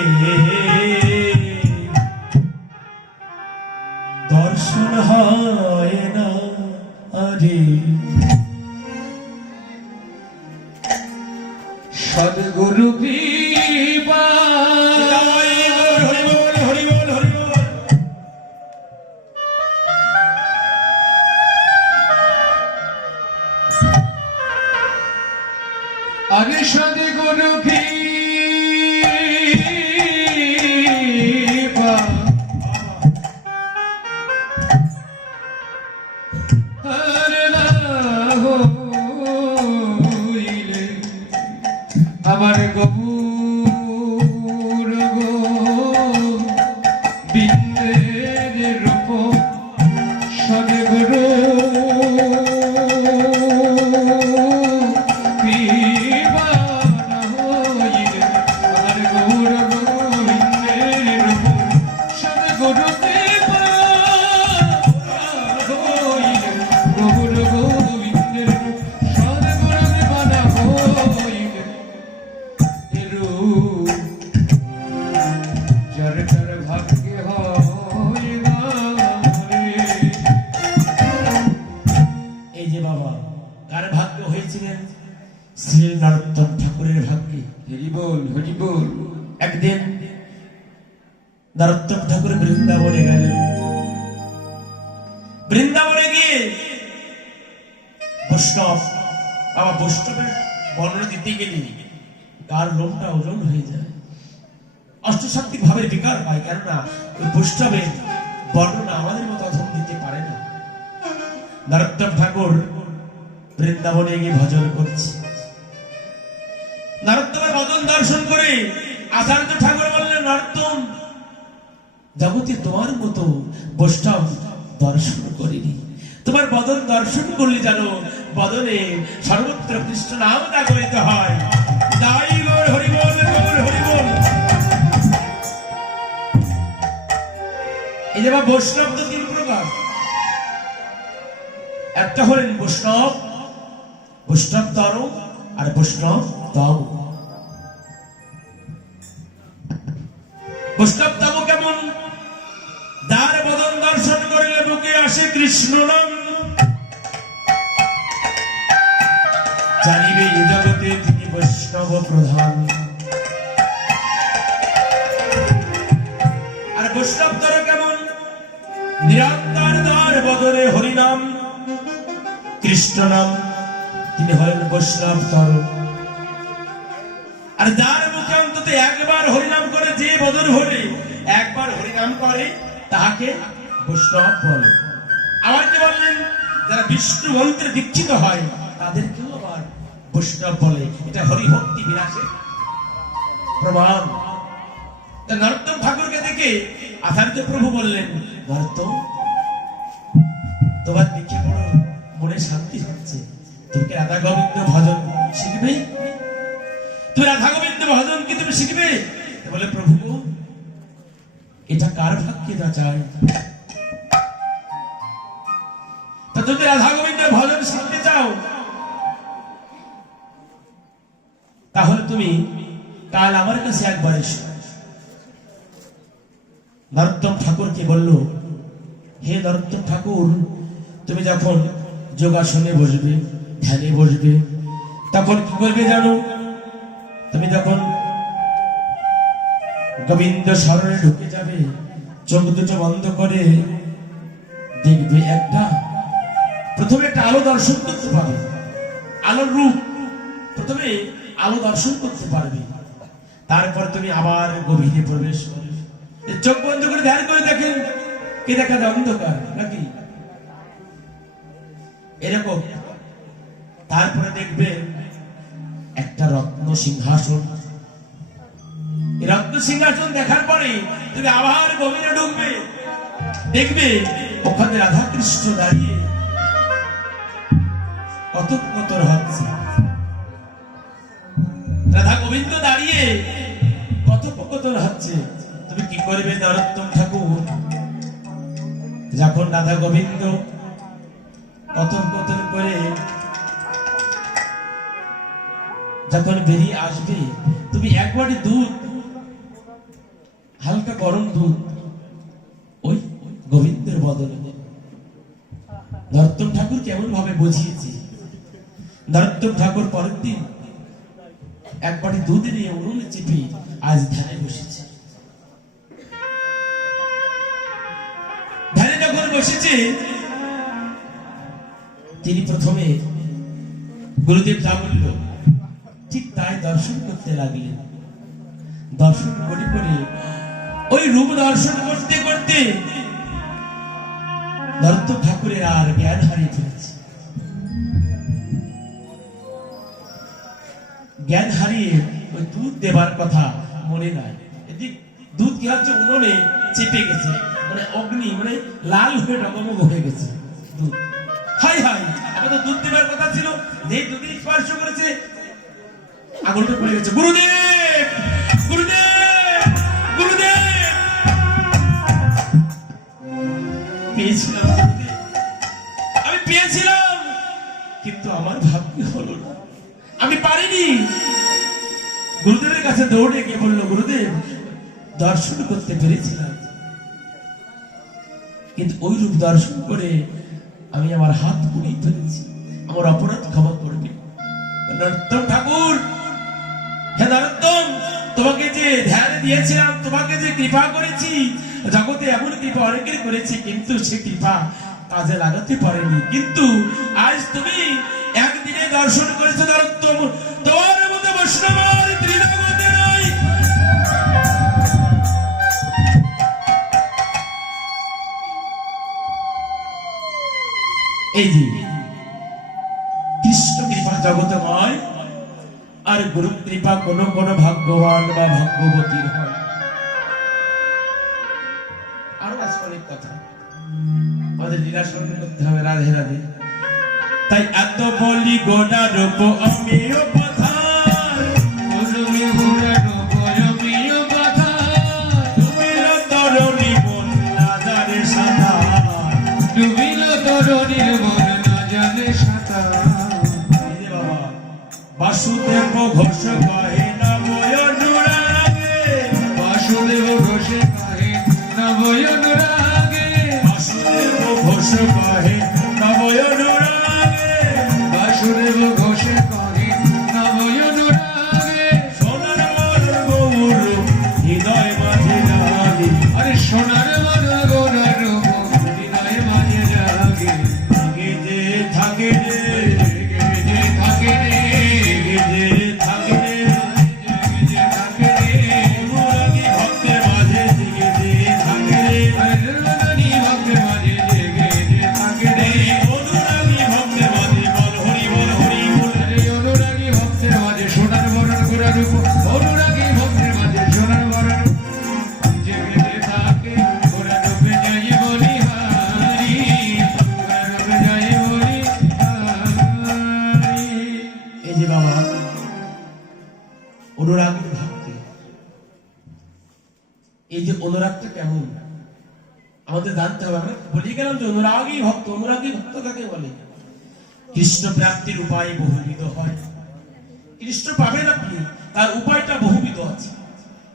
দর্শন হয় না আরে সদ্গুরু কৃপা হরি বল হরি বল হরি বল আরে সদ্গুরু কৃপা আরে না হইলে আমার গৌর বিন্দের রূপ সদ্গুরু কৃপা না হইলে আমার গৌর বিন্দের রূপ সদ্গুরু কৃপা না হইলে গৌর গোবিন্দের রূপ সদ্গুরু কৃপা না হইলে যার তার ভাগ্যে হয় না রে। এই যে বাবা কার ভাগ্য হয়েছিলেন শ্রী নরোত্তম ঠাকুরের ভাগ্যে হরি বল হরি বল। একদিন নরোত্তম ঠাকুর বৃন্দাবনে গেলেন বৃন্দাবনে গিয়ে বৈষ্ণব বাবা বৈষ্ণবের বর্ণনা দিতে গেলে গার লোমটা ওজন হয়ে যায় অষ্টশান্তিক ভাবের বিকার পায় কেননা ওই বৈষ্ণবের বর্ণনা আমাদের মতো অধম দিতে পারে না নরোত্তম ঠাকুর বৃন্দাবনে গিয়ে ভজন করছে নরোত্তমের বদন দর্শন করে আচার্য ঠাকুর বললেন নরোত্তম জগতে তোমার মতো বৈষ্ণব দর্শন করিনি তোমার বদন দর্শন করলে জানো বদনে সর্বত্র কৃষ্ণ নাম জাগরিত হয় তাই গৌর হরি বল গৌর হরি বল। এই যে বা বৈষ্ণব তো তিন প্রকার একটা হলেন বৈষ্ণব বৈষ্ণব তর আর বৈষ্ণব তব বৈষ্ণব তব কেমন যার বদন দর্শন করলে বুকে আসে কৃষ্ণ নাম জানিবে এই জগতে তিনি বৈষ্ণব প্রধান আর বৈষ্ণব তর কেমন নিরন্তর দ্বার বদনে হরিনাম কৃষ্ণ নাম তিনি হলেন বৈষ্ণব তর আর যার মুখে অন্তত একবার হরিনাম করে যে বদন হলে একবার হরিনাম করে তাহাকে বৈষ্ণব বলে আবার কি বললেন যারা বিষ্ণু মন্ত্রে দীক্ষিত হয় তাদেরকেও আবার বৈষ্ণব বলে এটা হরিভক্তি বিরাসে প্রমাণ নরোত্তম ঠাকুরকে দেখে আচার্য প্রভু বললেন নরোত্তম তোমার দেখে বড় মনে শান্তি হচ্ছে তুমি কি রাধা গোবিন্দ ভজন শিখবে তুমি রাধা গোবিন্দ ভজন কি তুমি শিখবে বলে প্রভু এটা কার ভাগ্যে না চায় তা যদি রাধা গোবিন্দের ভজন শিখতে চাও তাহলে তুমি কাল আমার কাছে একবার এসো নরোত্তম ঠাকুরকে বলল হে নরোত্তম ঠাকুর তুমি যখন যোগাসনে বসবে ধ্যানে বসবে তখন কি করবে জানো তুমি তখন গোবিন্দ স্মরণে ঢুকে যাবে চোখ দুটো বন্ধ করে দেখবে একটা প্রথমে একটা আলো দর্শন করতে পারবে আলোর রূপ প্রথমে আলো দর্শন করতে পারবে তারপর তুমি আবার গভীরে প্রবেশ করবে চোখ বন্ধ করে ধ্যান করে দেখেন কি দেখা যায় অন্ধকার নাকি এরকম তারপরে দেখবে একটা রত্ন সিংহাসন রত্ন সিংহাসন দেখার পরে তুমি আবার গভীরে ঢুকবে দেখবে ওখানে রাধা কৃষ্ণ দাঁড়িয়ে কথোপকথন হচ্ছে। রাধা গোবিন্দ দাঁড়িয়ে কথোপকথন হচ্ছে। তুমি কি করবে নরোত্তম ঠাকুর? যখন রাধা গোবিন্দ কথোপকথন করে যখন বেরিয়ে আসবে, তুমি একবারে দুধ, হালকা গরম দুধ ওই গোবিন্দের বদলে দেবে। নরোত্তম ঠাকুর কেমন ভাবে বুঝিয়েছে। নরোত্তম ঠাকুর পরের দিন একবারে দুধ নিয়ে উনুনে চেপে আজ ধ্যানে বসেছে। ধ্যানে যখন বসেছে, তিনি প্রথমে গুরুদেব যা বলল ঠিক তাই দর্শন করতে লাগলেন। দর্শন করে করে ওই রূপ দর্শন করতে করতে নরোত্তম ঠাকুরের আর জ্ঞান হারিয়ে ফেলেছে। জ্ঞান হারিয়ে ওই দুধ দেবার কথা মনে নাই। এদিক দুধ কি হচ্ছে, উনুনে চেপে গেছে, মানে অগ্নি, মানে লাল হয়ে ডগমগ হয়ে গেছে দুধ। হাই হাই, আমার তো দুধ দেবার কথা ছিল, যে দুধে স্পর্শ করেছে আঙুলটা পড়ে গেছে। গুরুদেব, গুরুদেব, গুরুদেব, পেয়েছিলাম গুরুদেব, আমি পেয়েছিলাম, কিন্তু আমার ভাগ্য হলো না, আমি পারিনি। গুরুদেবের কাছে দৌড়ে গিয়ে বলল, গুরুদেব দর্শন করতে পেরেছিলাম, কিন্তু ওই রূপ দর্শন করে আমি আমার হাত পুড়িয়ে ফেলেছি, আমার অপরাধ ক্ষমা করবে। নরোত্তম ঠাকুর, হে নরোত্তম, তোমাকে যে ধ্যান দিয়েছিলাম, তোমাকে যে কৃপা করেছি, জগতে এমন কৃপা অনেকের করেছি, কিন্তু সে কৃপা কাজে লাগাতে পারেনি। কিন্তু আজ তুমি একদিনে দর্শন করেছো নরোত্তম, তোমার মতো বৈষ্ণব আর ত্রিজগতে নাই। এই যে কৃষ্ণ কৃপা জগতময়, আর গুরু কৃপা কোন কোন ভাগ্যবান বা ভাগ্যবতীর হয়। আরো আছে অনেক কথা, আমাদের লীলা স্মরণ করতে হবে। রাধে রাধে। তাই এত বলি গোটা রূপ আমিও পাথার, তুমি গোটা রূপ আমিও পাথার, তুমি তরুণী মন না জানে সাঁতার, ডুবিল তরুণীর মন না জানে সাঁতার। এই যে বাবা বাসুদেব ঘোষ কহে নবয় অনুরাগে, বাসুদেব ঘোষে কহে নবয় অনুরাগে, বাসুদেব ঘোষ কহে নবয় অনুরাগে, বাসুদেব ঘোষে কহে নবয় অনুরাগে। সোনার মন গৌর হৃদয় মাঝে জাগে, আরে সোনার মন গোরা রূপ হৃদয় মাঝে জাগে। থাকে যে থাকে রে, জেগে যে থাকে রে, থাকে যে থাকে রে, জেগে যে থাকে রে। অনুরাগী ভক্তের মাঝে জেগে যে থাকে রে, আরে রমণী ভক্তের মাঝে জেগে যে থাকে রে। অনুরাগী ভক্তের মাঝে বল হরি বল হরি বল। আরে অনুরাগী ভক্তের মাঝে সোনার বরণ গোরা রূপ, অনুরাগী ভক্তের মাঝে সোনার বরণ জেগে যে থাকে। গোরা রূপে যাই বলি হারি, গোরা রূপে যাই বলি হারি। এই যে বাবা অনুরাগী ভক্তি, এই যে অনুরাগটা কেমন আমাদের জানতে হবে। আমরা বলি গেলাম যে অনুরাগী ভক্ত, অনুরাগী ভক্ত কাকে বলে? কৃষ্ণ প্রাপ্তির উপায় বহুবিধ হয়। কৃষ্ণ পাবেন আপনি, তার উপায়টা বহুবিধ আছে,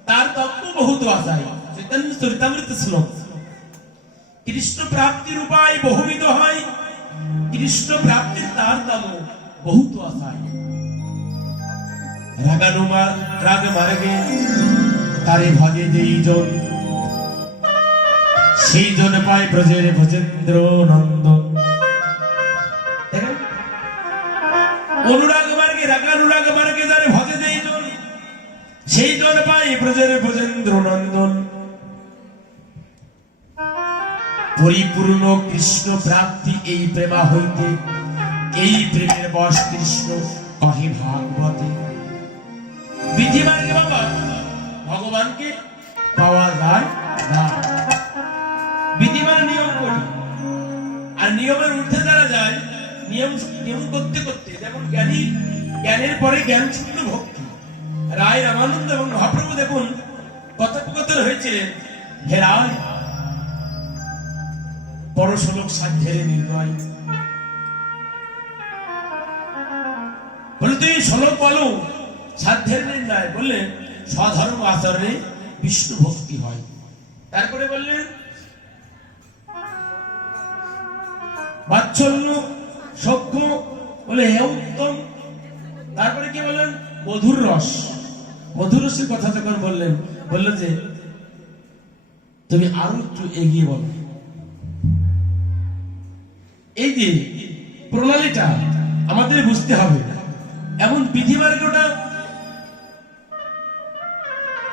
তার তত্ত্ব বহুত আছে। চৈতন্য চরিতামৃত শ্লোক, কৃষ্ণ প্রাপ্তির উপায় বহুবিধ হয়, কৃষ্ণ প্রাপ্তির তার দাম বহুত আশায়। রাগানুমার রাগ মার্গে তারে ভজে যেই জন, সেই জন পায় ব্রজের ভজেন্দ্র নন্দন। দেখেন, অনুরাগ মার্গে রাগানুরাগ মার্গে তারে ভজে যেই জন, সেই জন পায় ব্রজের ভজেন্দ্র নন্দন। পরিপূর্ণ কৃষ্ণ প্রাপ্তি এই প্রেমা হইতে, এই প্রেমের বশ কৃষ্ণ কহে ভাগবতে। বিধি মার্গে বাবা ভগবানকে পাওয়া যায় না, বিধি মানে নিয়ম করি, আর নিয়মের ঊর্ধ্বে যারা যায়, নিয়ম নিয়ম করতে করতে, যেমন জ্ঞানী জ্ঞানের পরে জ্ঞান শূন্য ভক্তি, রায় রামানন্দ এবং মহাপ্রভু দেখুন কথোপকথন হয়েছিলেন, হে রায়, বড় শ্লোক সাধ্যের নির্ণয়, বলে তুই শ্লোক বলো সাধ্যের নির্ণয়। বললেন স্বধর্ম আচরণে বিষ্ণু ভক্তি হয়। তারপরে বললেন বাৎসল্য সখ্য, বলে হে উত্তম। তারপরে কি বললেন মধুর রস, মধুর রসের কথা যখন বললেন, বললেন যে তুমি আরো একটু এগিয়ে বলো। এই যে প্রণালীটা আমাদের বুঝতে হবে, এমন বিধিমার্গটা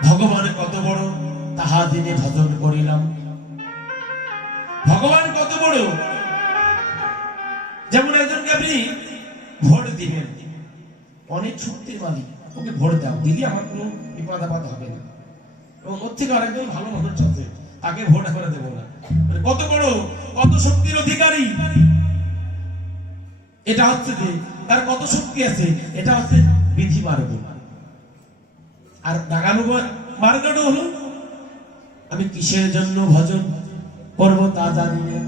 ভগবান কত বড় তাহা দিনে ভজন করিলাম। ভগবান কত বড়, যেমন একজনকে আপনি ভোট দিবেন, অনেক শক্তির মালিক, ওকে ভোট দাও, দিলে আমার কোনো বিপদ আপদ হবে না। এবং ওর থেকে আরেকজন ভালো মানুষ আছে, তাকে ভোট করে দেবো না। কত বড়, কত শক্তির অধিকারী, এটা হচ্ছে যে তার কত শক্তি আছে, এটা হচ্ছে বিধি মার্গ। আর ডাগানো মার্গটা হলো আমি কিসের জন্য ভজন করবো তা জানি না,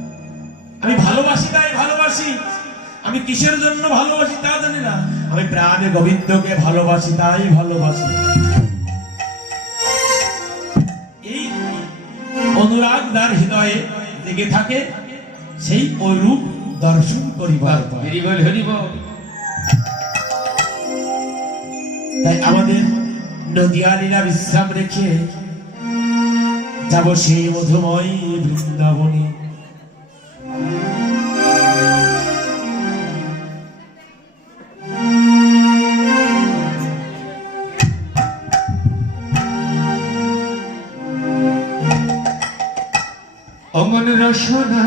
আমি ভালোবাসি তাই ভালোবাসি, আমি কিসের জন্য ভালোবাসি তা জানি না, আমি প্রাণে গোবিন্দকে ভালোবাসি তাই ভালোবাসি। এই অনুরাগ যার হৃদয়ে জেগে থাকে, সেই ওই রূপ দর্শন করিবার পায়। তাই আমাদের নদিয়া লীলা বিশ্রাম রেখে যাব সেই মধুময় বৃন্দাবনে। অমন রসনা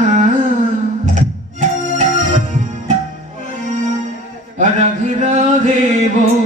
রাধে রাধে বৌ,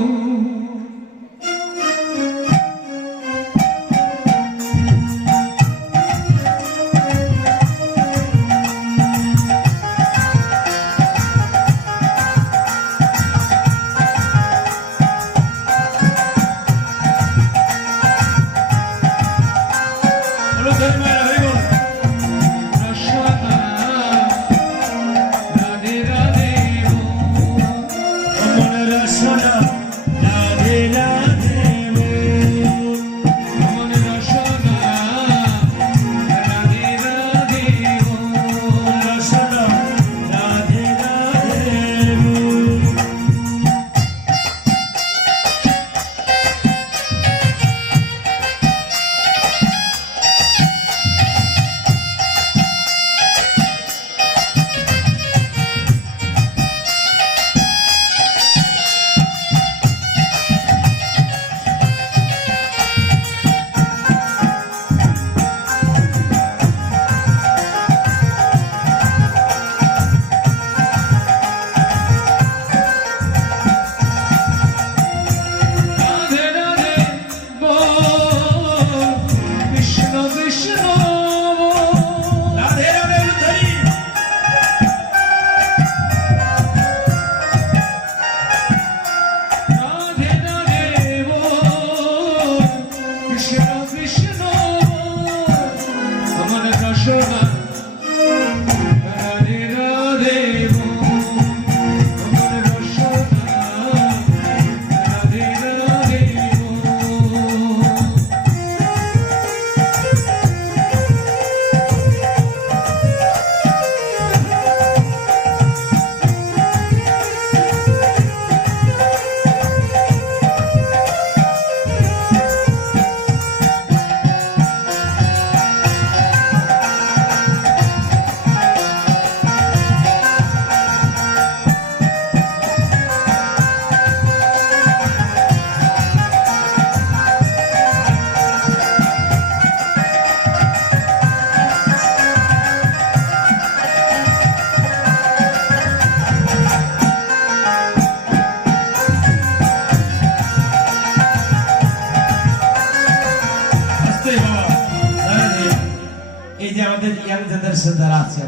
ইয়াং জেনারেশন যারা আছে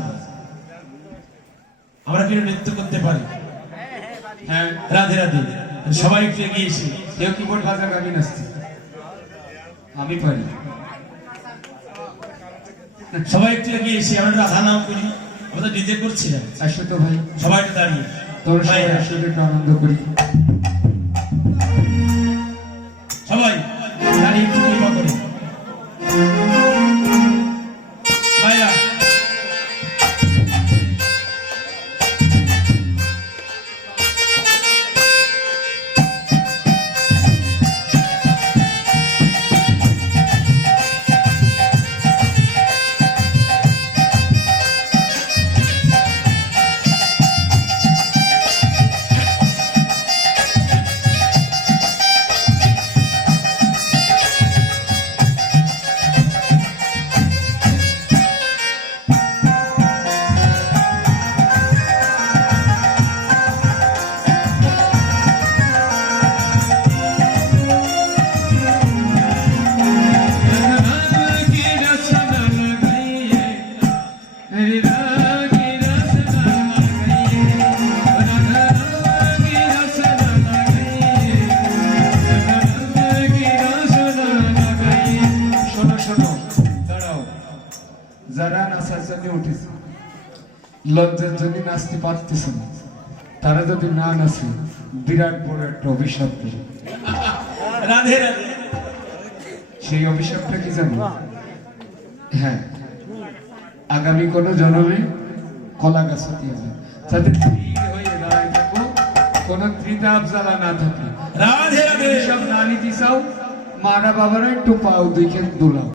আমরা কিন্তু নৃত্য করতে পারি, হ্যাঁ রাধে রাধে। সবাই একটু এগিয়ে এসে কেউ কিবোর্ড বাজাক আমি নাচছি আমি পারি সবাই একটু এগিয়ে এসে আমরা রাধা নাম করি, আমরা তো ডিজে করছি না। আসো তো ভাই সবাই একটু দাঁড়িয়ে তোর সবাই ভাইরা, একসাথে একটু আনন্দ করি সবাই দাঁড়িয়ে একটু কৃপা করে ভাইরা। যারা নাচার জন্য উঠেছে লজ্জার জন্য নাচতে পারতেছে না, তারা যদি না নাচে বিরাট বড় একটা অভিশাপ দেবে। রাধে রাধে। সেই অভিশাপটা কি জানো? হ্যাঁ, আগামী কোন জন্মে কলা গাছ দিয়ে যাবে, যাতে স্থির হয়ে দাঁড়ায় থাকো, কোন ত্রিতাপ জ্বালা না থাকে। রাধে রাধে। অভিশাপ না নিতে চাও, মারা বাবারা একটু পাও দুই খেত দোলাও।